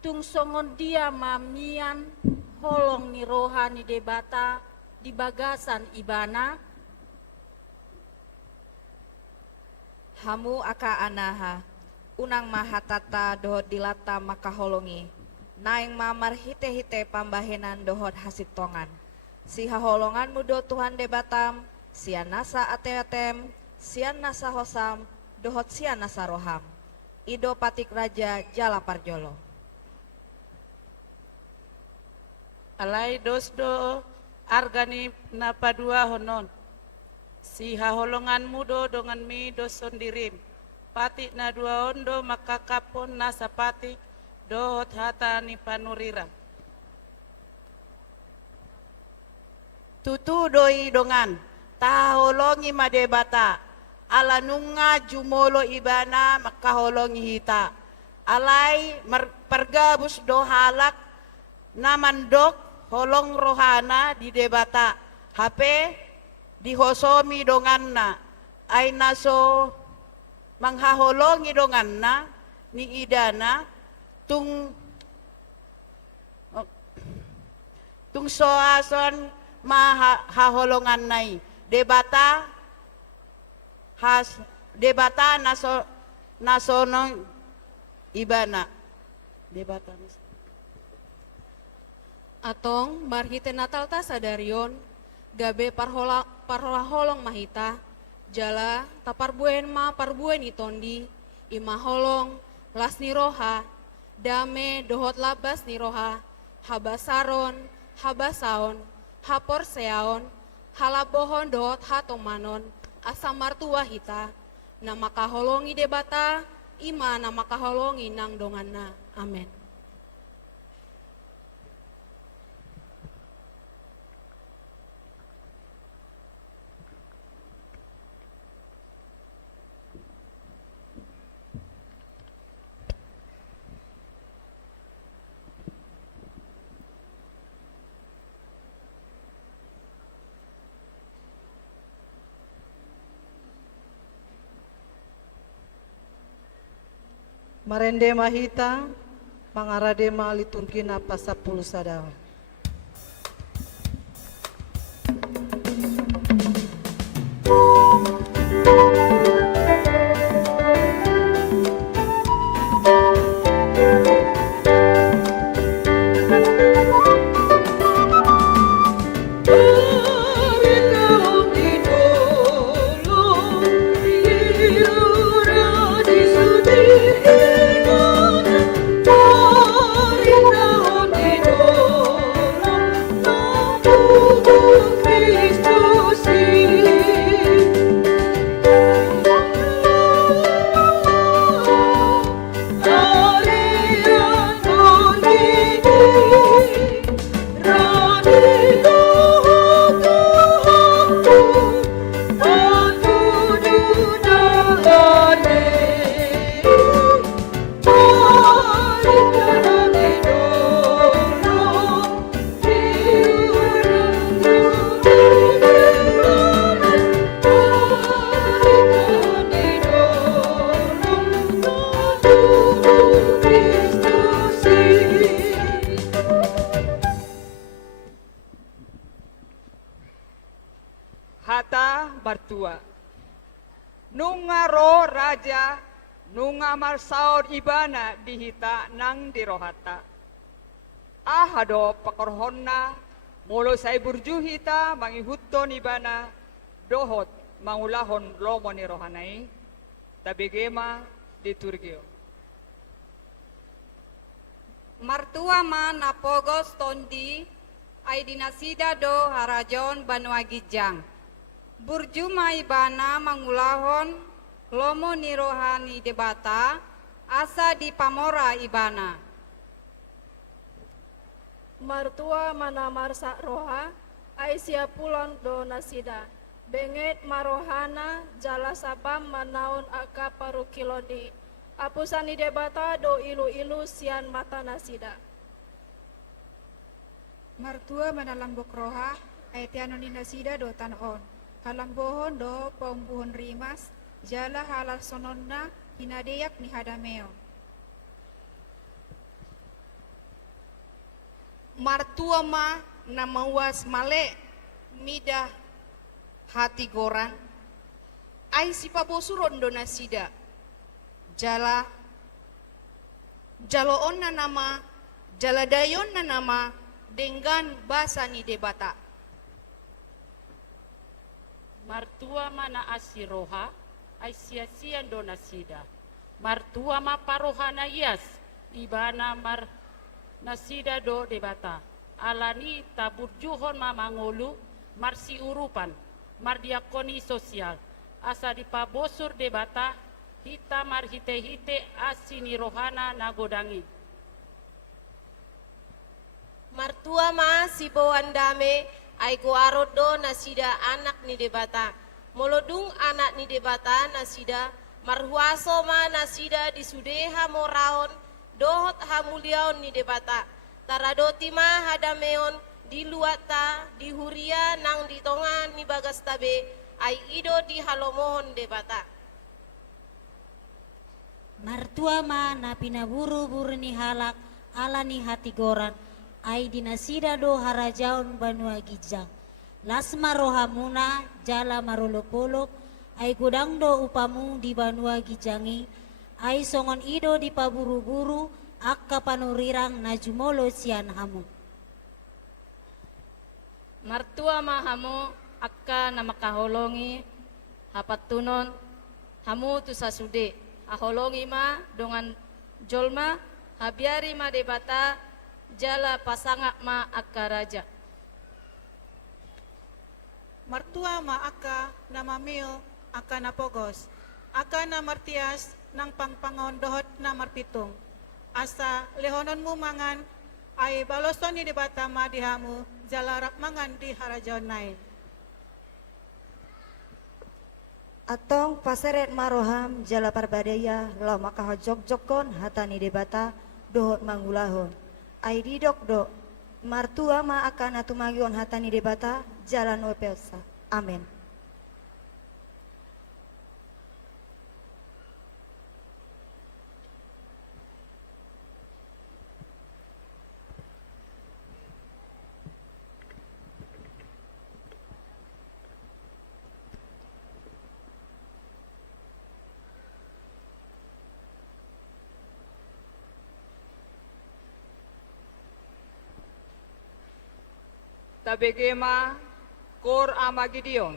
Tungsongon dia mamian, holong ni roha ni debata, di bagasan ibana. Hamu aka anaha, unang mahatata dohot dilata makaholongi, naing mamar hite-hite pambahenan dohot hasitongan. Si haholongan mudo Tuhan debatam, sian nasa ateatem, sian nasa hosam, dohot sian nasa roham. Ido patik raja jala parjolo. Alai dosdo argani napadua honon. Si haholongan mudo dongan mi doson dirim. Patik na dua ondo makakapon nasa patik dohot hata ni panurira. Tutu doi dongan taholongi madebata. Ala nunga jumolo ibana makaholongi hita. Alai pergabus do halak namandok holong rohana di debata. HP dihosomi donganna ay naso manghaholongi donganna ni idana tung soason mahaholongan nai debata nasono ibana debata Atong marhite natal ta sadarion, gabe parhola holong mahita, jala taparbuen ma parbuen itondi, ima holong las ni roha, dame dohot labas ni roha, habasaron, habasaon, haporseaon, halabohon dohot hatomanon, asam martua hita, na makaholongi debata, ima na makaholongi nang donganna. Amen. Marende mahita, mangarade ma liturgina pasapuluh sadao. Oh tua. Nunga ro raja, nunga marsaud ibana dihita nang dirohata. Ahado pakorhonna, molo say burjuhita mangihuton ibana, dohot mangulahon lomo ni rohanay, tabigema liturgio. Martua ma napogos tondi ay dinasida do harajon Banua Gijang. Burjuma ibana mangulahon lomo ni rohani debata asa di pamora ibana. Martua mana marsa roha ay siapulon do nasida. Benget marohana jala sabam manaon aka paru kilodi. Apusani debata do ilu-ilu sian mata nasida. Martua manalambok roha ay tiano ni nasida do tanon. Halambohon do pembuhon rimas jala halal sononna hinadeyak ni hadameo. Martua ma na mawas male mida hati goran ay si pabosuron do nasida jala jaloon na nama jaladayon na nama dengan basa ni debata. Martua mana asiroha ay sia-sian do nasida. Martua ma parohana ias ibana mar nasida do debata. Alani taburjuhon ma mangolu marsi urupan mardiakoni sosial asa dipabosur debata hita marhite-hite asini rohana nagodangi. Martua ma si bawandame ay guarod do nasida anak ni debata. Molodung anak ni debata nasida marhuaso ma nasida disudeha moraon dohot hamuliaon ni debata. Taradoti ma hadameon diluata dihuria nang ditongan ni bagas tabe ay ido di halomohon debata. Martua ma na pinaburu-buru ni halak ala ni hati goran ay dinasida do harajaon Banua Gijang. Lasma rohamuna jala marolopolok ay gudang do upamu di Banua Gijangi ay songon ido di paburu-buru akka panurirang najumolo sian hamu. Martua ma hamu akka na makaholongi hapatunon hamu tu sasude. Aholongi ma dengan jolma habiari ma debata jala pasangak ma akka raja. Martua ma aka na mamio aka na pogos. Aka na martias ng pangpangon dohot na marpitong. Asa lehonon mo mangan ay baloson ni debata ma dihamu jalarap mangan di harajon nain. Atong paseret maroham jala parbadaya lo maka jok-jokon hatani debata dohot mangulahon. Ay didok do martua ma akan atumagion hatani debata jalan wepelsa. Amin. Tabegema Kor Amagidion.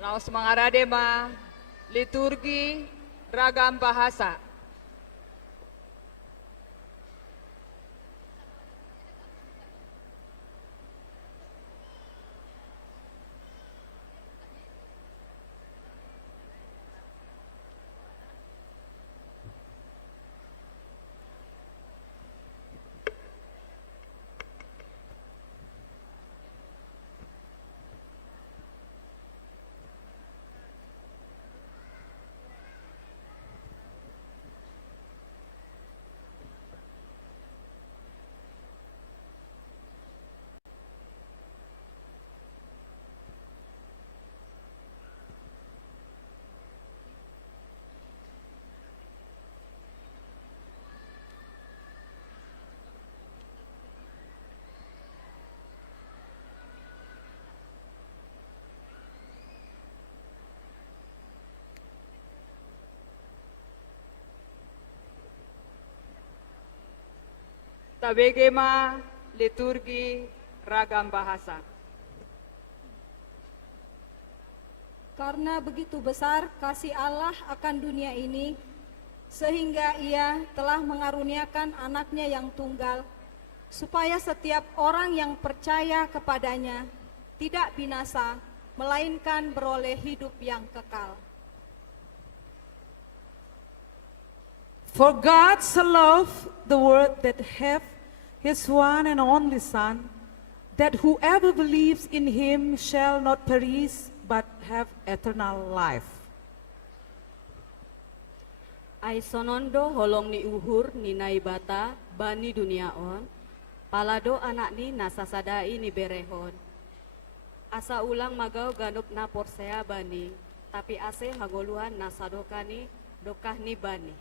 Laos mangaradema liturgi ragam bahasa. tabegema liturgi ragam bahasa. Karena begitu besar kasih Allah akan dunia ini, sehingga Ia telah mengaruniakan anaknya yang tunggal, supaya setiap orang yang percaya kepadanya tidak binasa, melainkan beroleh hidup yang kekal. For God so loved the world that hath his one and only Son, that whoever believes in him shall not perish, but have eternal life. Ai sonondo holong ni uhur ni naibata bani dunia on, palado anak ni nasasadai ni berehon. Asa ulang magau ganup na porsea bani, tapi ase hagoluan nasadokani dokah ni bani.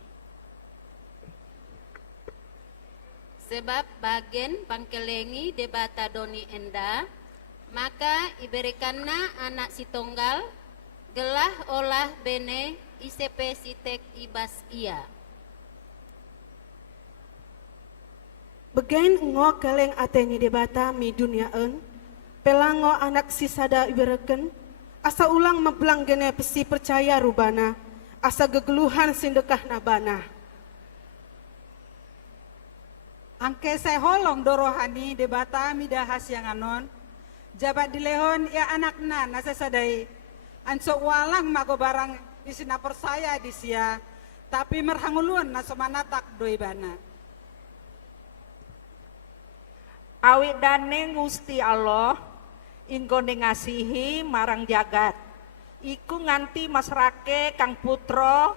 Sebab bagen pangkelengi debata doni enda, maka iberikanna anak si tunggal, gelah olah bene ICP sitek ibas ia. Begain ngo keleng ateni debata mi dunia pelango anak si sada ibereken, asa ulang meblang gene pesi percaya rubana, asa gegeluhan sindekah nabana. Angke seholong dorohani debata midahas yang anon, jabat dilehon ya anakna nasasadai, ansok walang mago barang isina persaya di sia, tapi merhangulun nasomanatak doibana. Awit dane Gusti Allah inggone ngasihi marang jagat, iku nganti masrake kang putra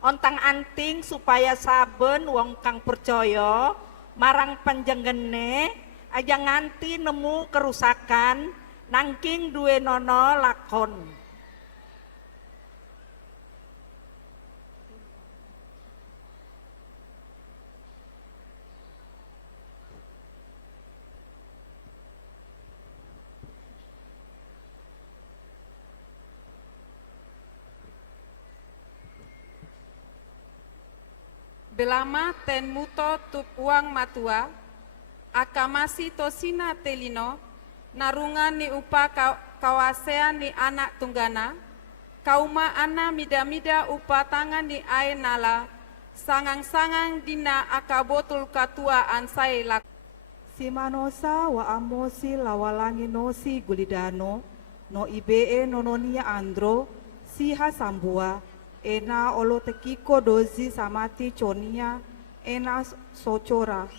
ontang anting supaya saben wong kang percaya marang panjenengane aja nganti nemu kerusakan nangking duwe nono lakon. Belama ten muto tup uang matua, akamasi tosina telino, narungan ni upa kawasean ni anak tunggana, kauma ana mida-mida upa tangan ni aenala, sangang-sangang dina akabotul katua ansai lak. Si manosa wa amosi lawalangi nosi gulidano, no ibee nononia andro, siha sambua, ena olo tekiko dozi samati chonia, ena socora.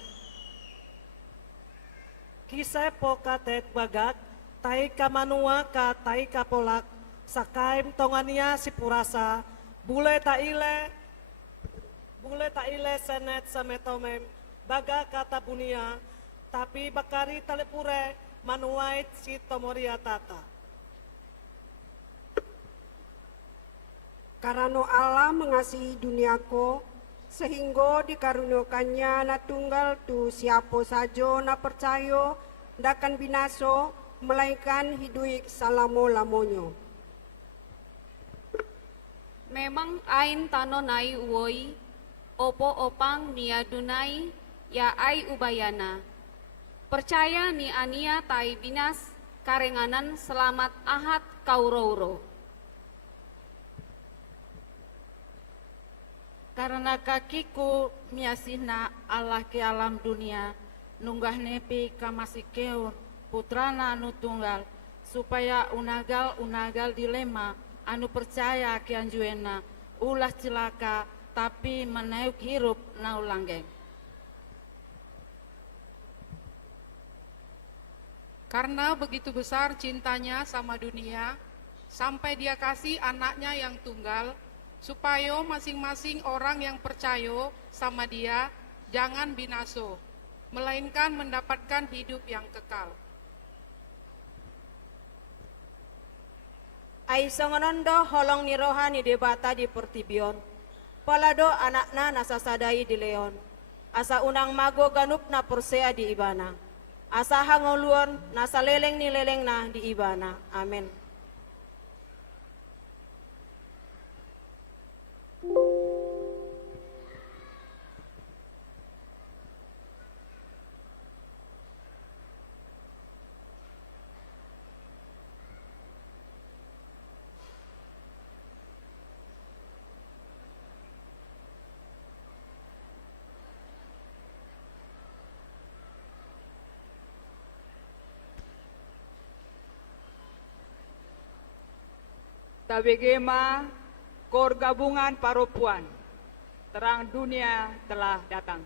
Kisah poka tet bagat, tai kamanua ka tai kapolak, sakaim tongania si purasa, bule taile senet sametomem, baga kata bunia, tapi bakari talepure manuait si tomoria tata. Karena Allah mengasihi duniako, sehingga dikaruniakannya na tunggal tu siapa saja na percaya ndakan binaso, melainkan hidup salamo-lamonyo. Memang ain tano nai uoi, opo opang nia dunai, ya ai ubayana. Percaya ni ania tai binas, karenganan selamat ahad kauro-uro. Karena kakiku miasihna Allah ke alam dunia, nunggah nepi kamasikeun putrana anu tunggal, supaya unagal dilema anu percaya kian juena, ulah celaka tapi meneuk hirup naulanggeng. Karena begitu besar cintanya sama dunia, sampai dia kasih anaknya yang tunggal, supaya masing-masing orang yang percaya sama dia jangan binaso, melainkan mendapatkan hidup yang kekal. Ai songonondo holong ni rohani debata di pertibion, palado anakna nasasadai di leon, asa unang mago ganup na persea di ibana, asa hangoluan nasa leleng ni leleng na di ibana. Amin. Sabegema Kor Gabungan Paropuan, terang dunia telah datang.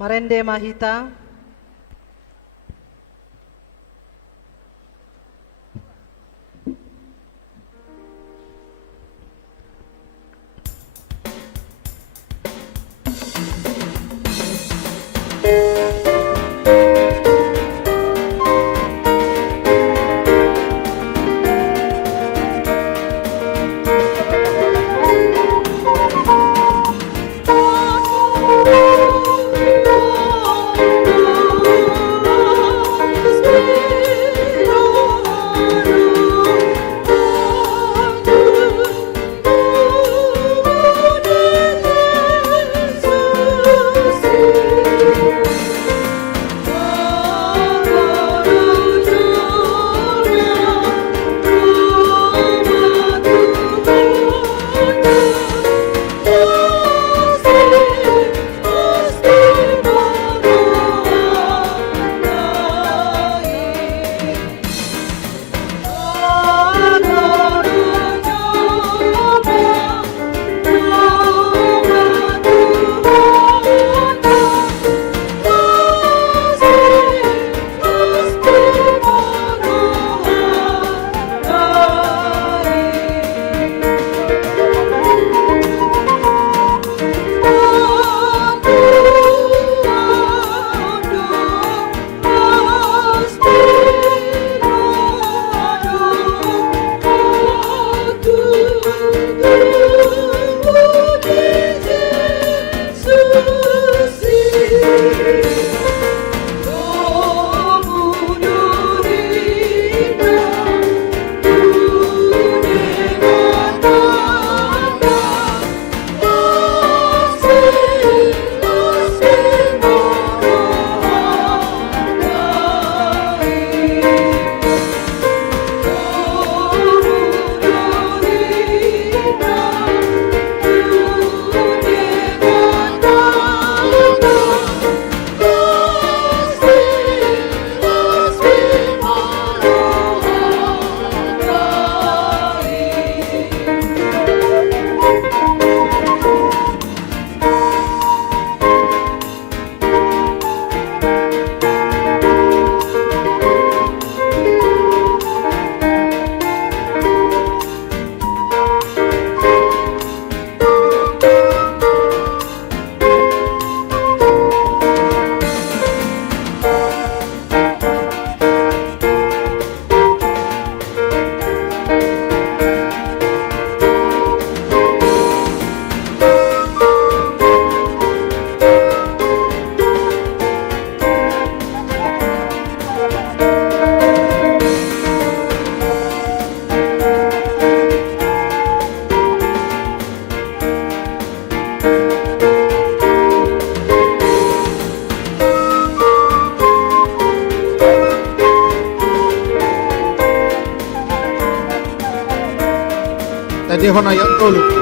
Marende Mahita. Tadi hona yang tolu.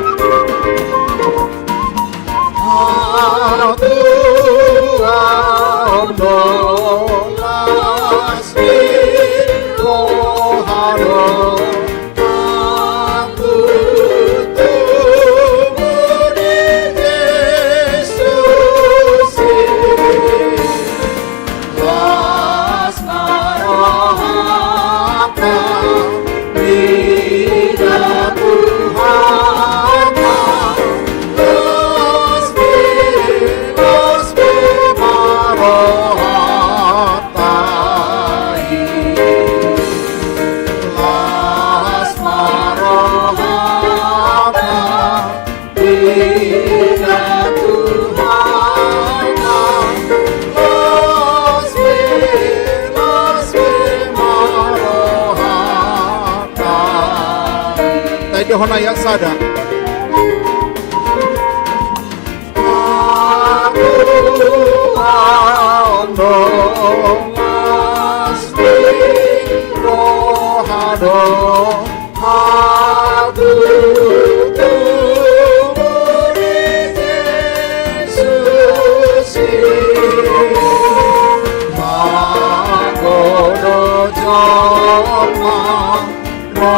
Tadi hona yang sada.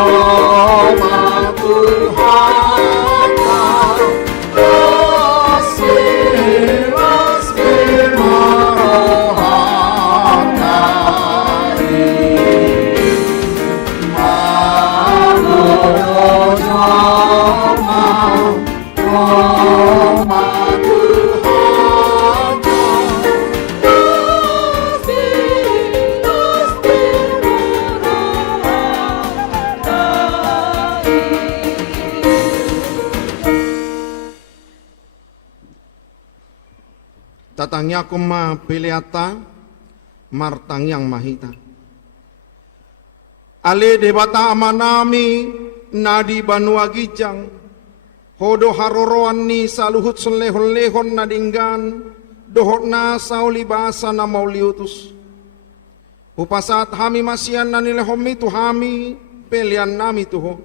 Roma Tuhan Tatangnya kuma peleata martang yang mahita. Ale debata amanami nadi banua gijang. Hodo haroroan ni saluhut selehon-lehon nadinggan. Dohot na sauli basa na mauliutus. Upasat hami masian na nilehomi tu hami pelian nami tuho.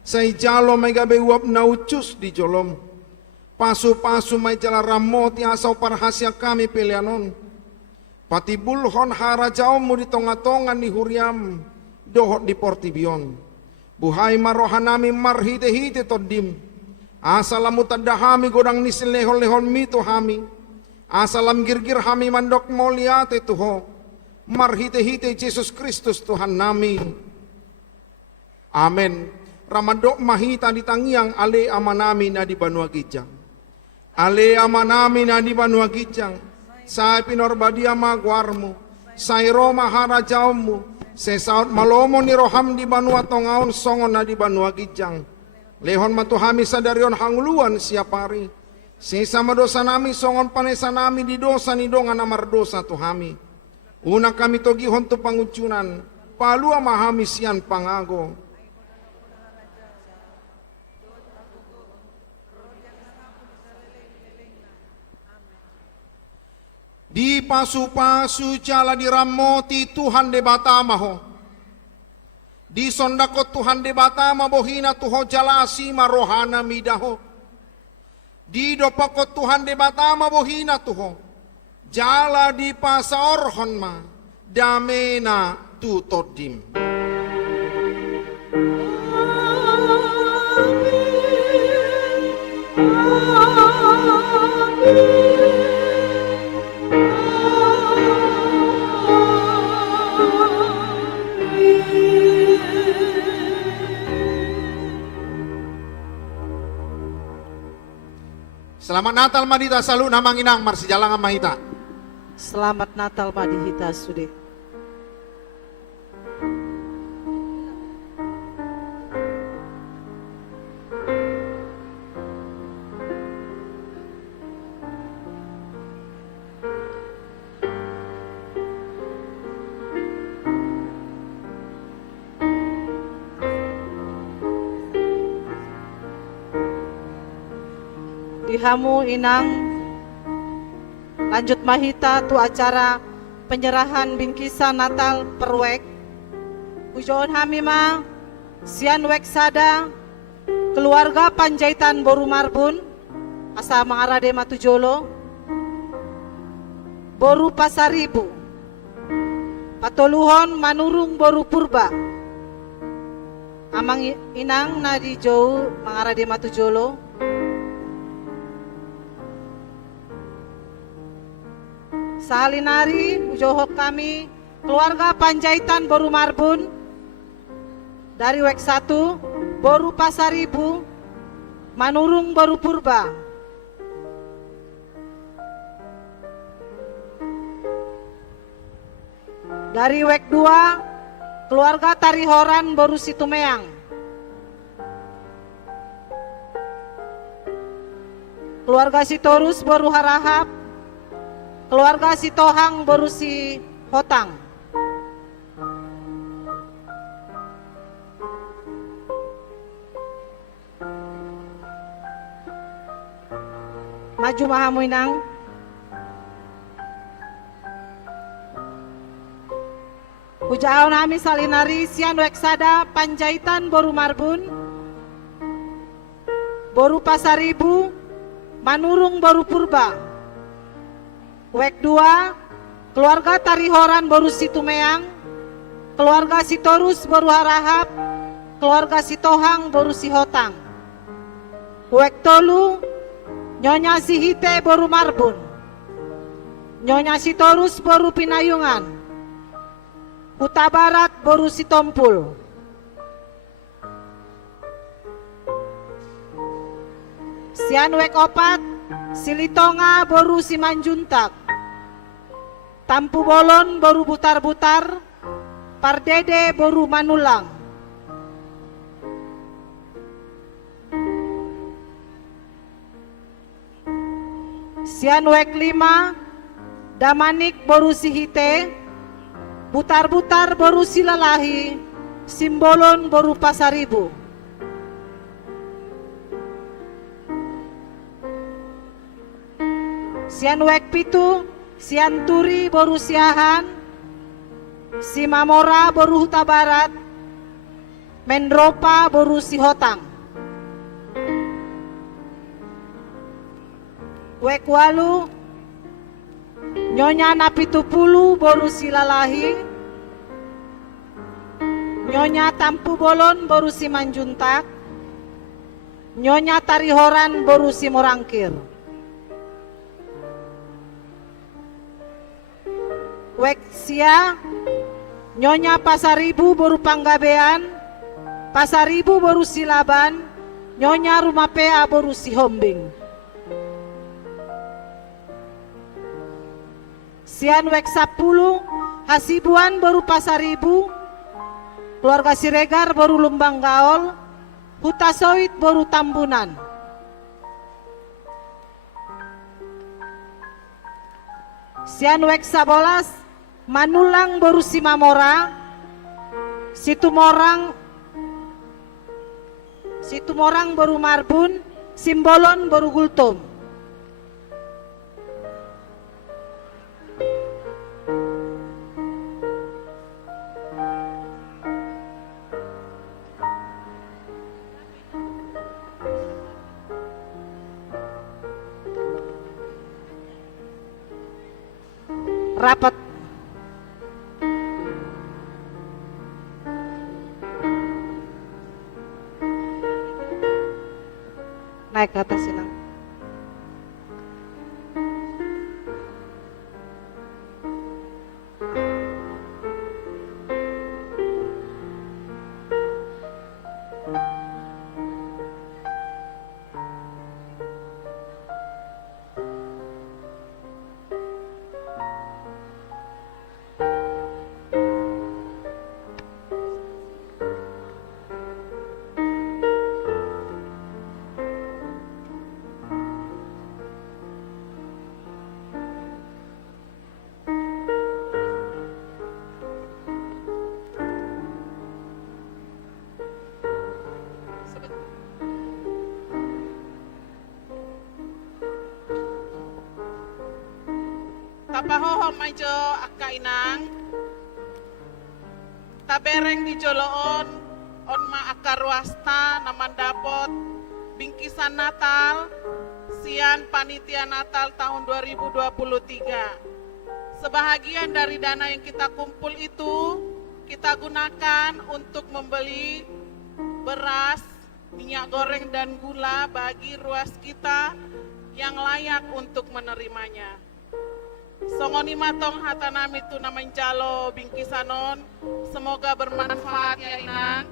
Say jalo may gabe uap na ucus di jolom. Pasu-pasu may jala ramoti asaw parhasya kami pelianon. Pati bulhon harajaw mo di tonga-tongan ni huriam. Dohot di portibion. Buhay marohan nami marhite-hite todim. Asalam utadahami godang nisilehon-lehon mito hami. Asalam girgir hami mandok moliate tuho. Marhite-hite Jesus Kristus Tuhan nami. Amen. Ramadok mahita di tangiang ale amanami na di Banua Gijang. Ale amanami na di Banua Gijang. Sa pinorbadia magwarmo. Sa Roma harajawmu. Se saut malomo ni roham di Banua Tongaon songon na di Banua Gijang. Lehon matuhami sadarion hanguluan siapari. Sesa madosa nami songon panesa nami di dosa ni dongan amar dosa tuhami. Una kami togi honto pangucunan. Palua mahami sian pangago. Di pasu-pasu jala diramoti Tuhan de batamaho. Di sondakot Tuhan de batama bohina tuho jala asima rohana midaho. Di dopakot Tuhan de batama bohina tuho. Jala di pasaorhon ma damena tu todim. Selamat Natal Madita salu namang inang marsijalangan mahita. Selamat Natal Madihita Sude. Dihamu inang lanjut mahita tu acara penyerahan bingkisan Natal perwek. Ujoon hamima sian wek sada keluarga Panjaitan Boru Marbun asa mangarade matujolo Boru Pasaribu patoluhon manurung Boru Purba amang inang nadi jauh mangarade matujolo. Salinari ujohok kami keluarga Panjaitan Boru Marbun dari wek 1 Boru Pasaribu manurung Boru Purba. Dari wek 2 keluarga Tarihoran Boru Situmeang. Keluarga Sitorus Boru Harahap. Keluarga si Tohang Boru si Hotang. Maju mahamu inang. Ujao nami salinari sian weksada Panjaitan Boru Marbun. Boru Pasaribu manurung Boru Purba. Wek 2 keluarga Tarihoran Boru Situmeang, keluarga Sitorus Boru Harahap, keluarga Sitohang Boru Sihotang. Wek 3 Nyonya Sihite Boru Marbun, Nyonya Sitorus Boru Pinayungan, Huta Barat Boru Sitompul. Sian wek 4 Silitonga Boru Simanjuntak. Tampu Bolon Boru Butar-Butar, Pardede Boru Manulang. Sian wek 5 Damanik boru sihite, butar-butar boru silalahi, simbolon boru pasaribu. Sian wek pitu, sian turi boru siahan, si mamora boru huta barat, menropa boru si hotang. Wek walu, nyonya napitu pulu boru silalahi, nyonya tampu bolon boru si manjuntak, nyonya tarihoran boru si morangkir. Wek sia, nyonya pasaribu boru panggabean, pasaribu boru silaban, nyonya rumah pea boru si hombing. Sian wek 10, hasibuan boru pasaribu, keluarga Siregar boru lumbang gaol, huta soit boru tambunan. Sian wek 11, manulang boru si mamora, situ morang boru marbun, simbolon boru gultom. Rapat naik ke atas silang. Tapahoho maijo akka inang, tabereng di joloon, on ma akka ruasta namandapot, bingkisan Natal, sian panitia Natal tahun 2023. Sebahagian dari dana yang kita kumpul itu, kita gunakan untuk membeli beras, minyak goreng dan gula bagi ruas kita yang layak untuk menerimanya. Songoni matong hatanam itu namanya jalo bingkisanon, semoga bermanfaat ya Inang,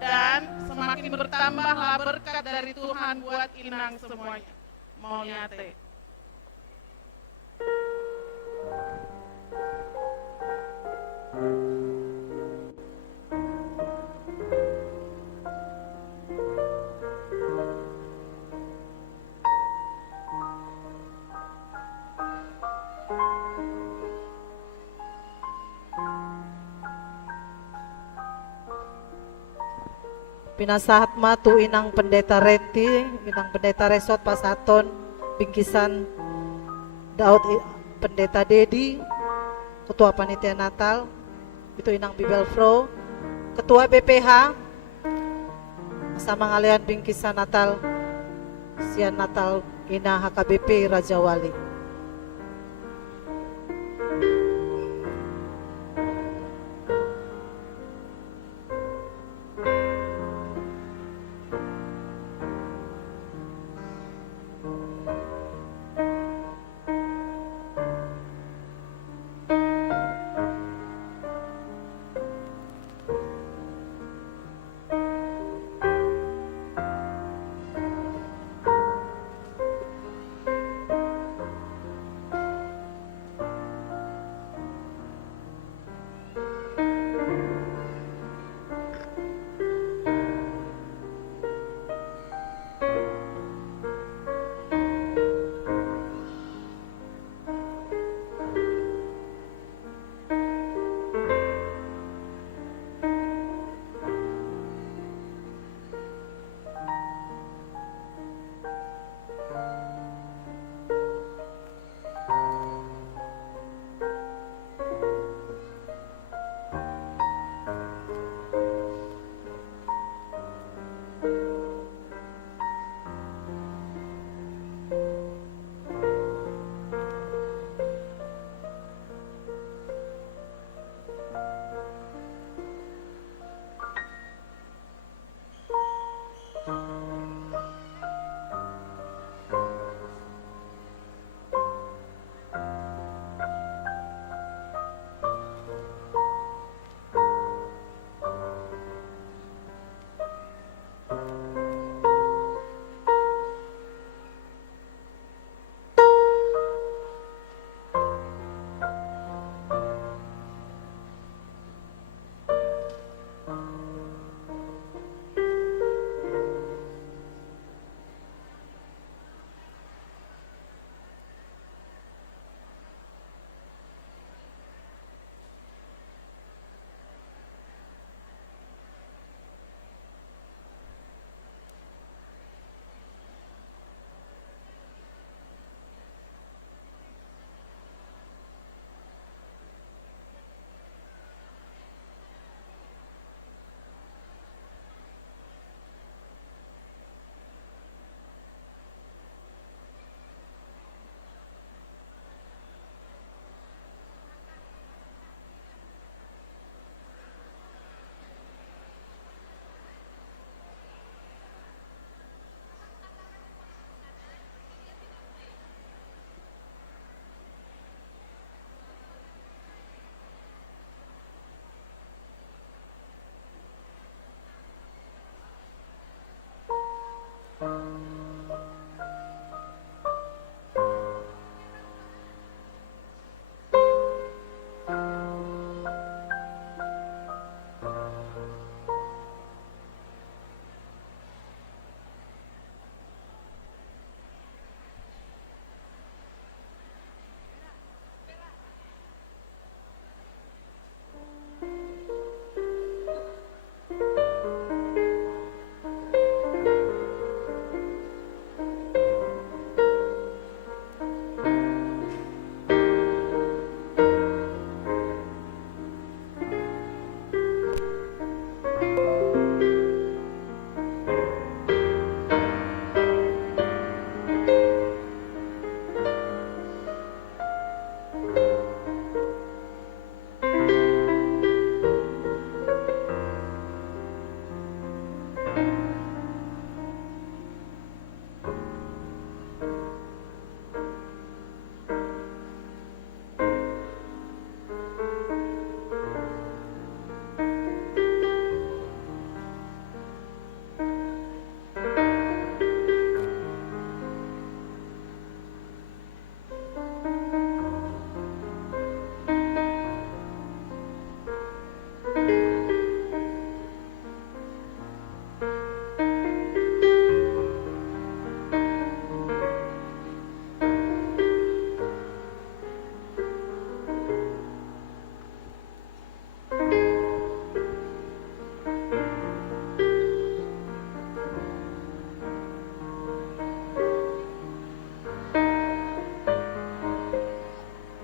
dan semakin bertambahlah berkat dari Tuhan buat Inang semuanya. Mau nyate. Pinasahat matu inang pendeta Reti, inang pendeta Resot Pasaton, bingkisan Daud pendeta Dedi, ketua panitia Natal, itu inang Bibel Fro, ketua BPH, sama ngalian bingkisan Natal, sian Natal ina HKBP Raja Wali.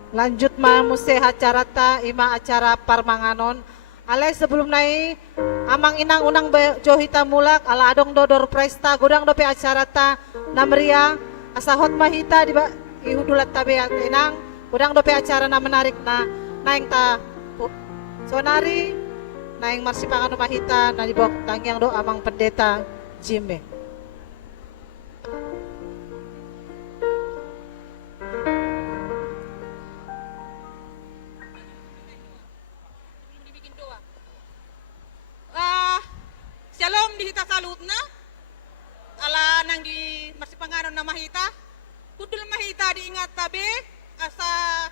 Lanjut ma muse acarata ima acara parmanganon. Ale sebelum naik amang inang unang johita mulak ala adong dodor presta godang dope acarata namria asahot mahita di ihudulat tabe inang godang dope acara na menarik na naing ta sonari naing marsipangan mahita na dibok tangyang do amang pendeta Jimbe. Shalom di hita salutna ala nang di marsipanganon na mahita kudul mahita diingat tabe asa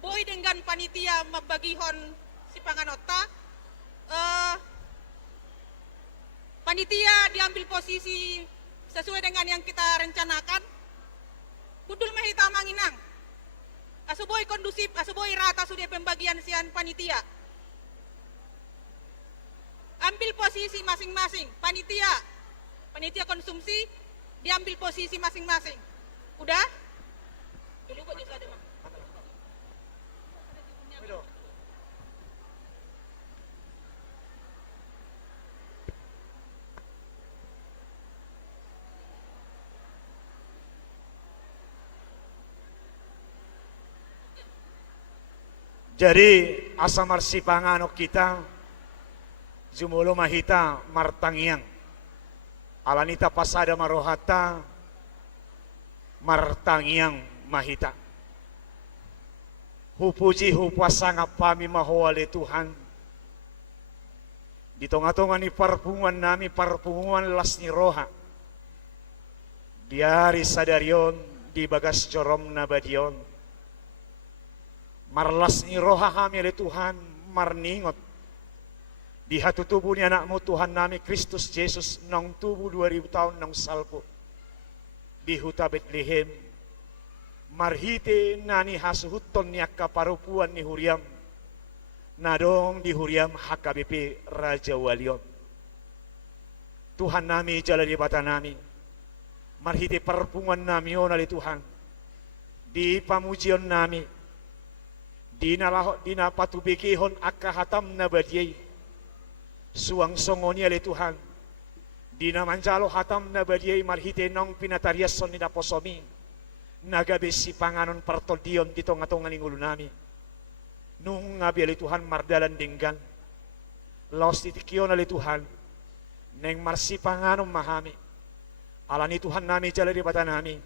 boy dengan panitia mabagihon si panganota panitia diambil posisi sesuai dengan yang kita rencanakan kudul mahita manginang asuboy kondusif asuboy rata sudah pembagian sian panitia. Ambil posisi masing-masing, panitia konsumsi, diambil posisi masing-masing. Udah? Dulu kok juga ada, Mak. Jadi asa marsipanganok kita Jumulo mahita martangiang alanita pasada marohata martangiang mahita hupuji hupasanga pami mahwale Tuhan di tonga-tonga ni parpungan nami parpungan las ni roha diari sadarion di bagas jorom nabadion marlas ni roha kami oleh Tuhan marningot di hatu tubuh ni anakmu Tuhan nami Kristus Yesus nang tubuh 2000 tahun nang salpo di huta Betlehem marhite nani hasuhuton ni akaparupuan ni huriam nadong di huriam HKBP Raja Walion Tuhan nami jala di bata nami marhite perpungan nami onali Tuhan di pamujion nami dina patubikihon akahatam na badiyay suang songonia le Tuhan dina manjalo hatam na badiay marhite nong pinatarias son nina posomi nagabe si panganon partoldion dito ngatongan ing ulo nami nung ngabi le Tuhan mardalan dinggan laos titikyon le Tuhan neng marsi panganon mahami ala ni Tuhan nami jala di bata nami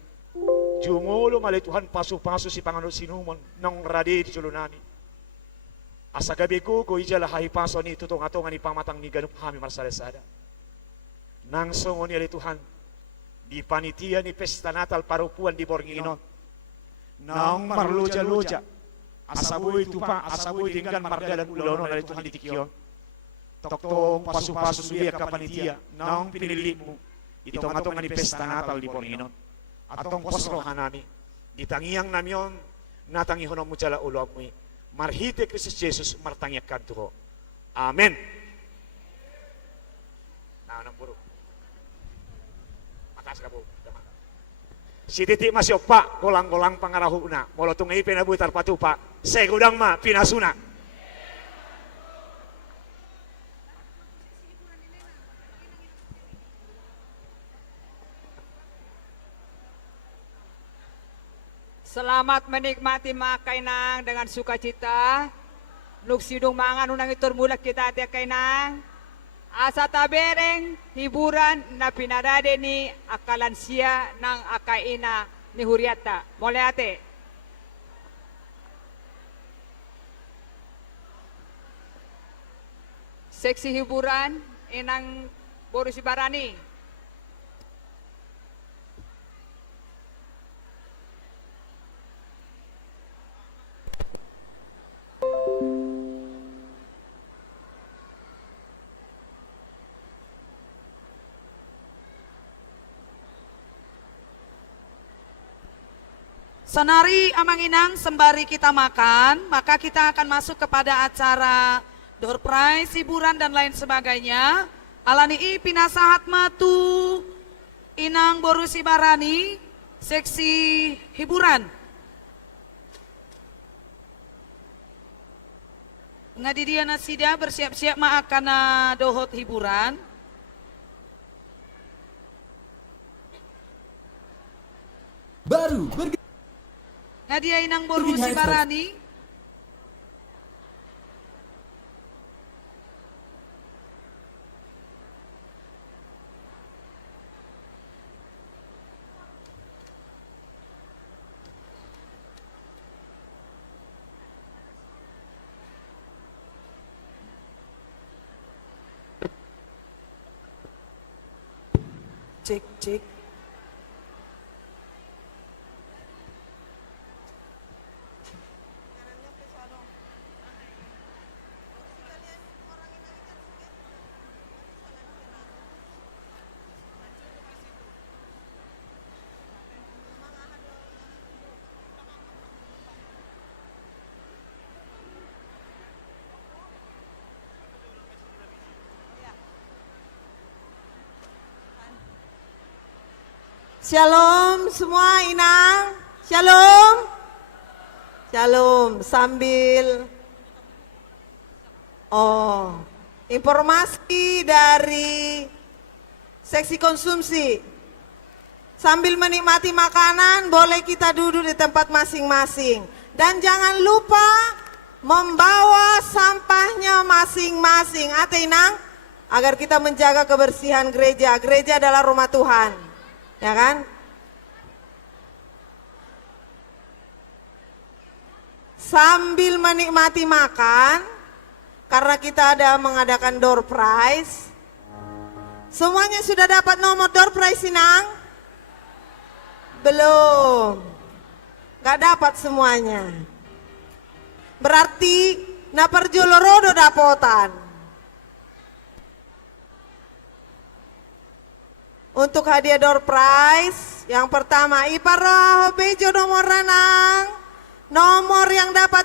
jumulo mali Tuhan pasu-pasu si panganon sinumon nong radi di ulo nami asa gabi ko ijala hai paso ni tutong-atongan ni pamatang ni ganup kami marsada-sada. Nang songo ni Tuhan di panitia ni pesta Natal parupuan di Bornginon. Nang marluja-luja asaboy tupa asaboy dengan mardalan ulono na Tuhan di tikyon. Toktong pasu-pasu suya ka panitia nang pinilimu itong-atongan ni pesta Natal di Bornginon. Atong posrohan nami ditangiang namyon natangihon mo jala ulo mo. Marhite Kristus Yesus martangyakan tuho. Amen. Nah, nang buruk. Makasih kabu. Si titik masih opak golang-golang pangarahu na. Molotung ay pinabutar patupa. Segudang ma pinasuna. Selamat menikmati makainang dengan sukacita. Nuk sidung mangan unang itur mulak kita ati kainang. Asa tabereng hiburan na pinadade ni akalansia ng akaina ni Huriata. Mole ate. Seksi hiburan inang Borusi Barani. Sonari amang inang sembari kita makan, maka kita akan masuk kepada acara door prize, hiburan dan lain sebagainya. Alani pinasahat matu inang Borusi Barani, seksi hiburan. Ngadidia nasida bersiap-siap maakana dohot hiburan. Baru Nadia inang boru si Barani. cek cek. Shalom semua inang, shalom, shalom sambil informasi dari seksi konsumsi. Sambil menikmati makanan boleh kita duduk di tempat masing-masing dan jangan lupa membawa sampahnya masing-masing. Ate inang, agar kita menjaga kebersihan gereja. Gereja adalah rumah Tuhan. Ya kan? Sambil menikmati makan, karena kita ada mengadakan door prize. Semuanya sudah dapat nomor door prize inang? Belum. Gak dapat semuanya. Berarti na perjolorodo dapotan. Untuk hadiah door prize, yang pertama Iparo Bejo nomor ranang, nomor yang dapat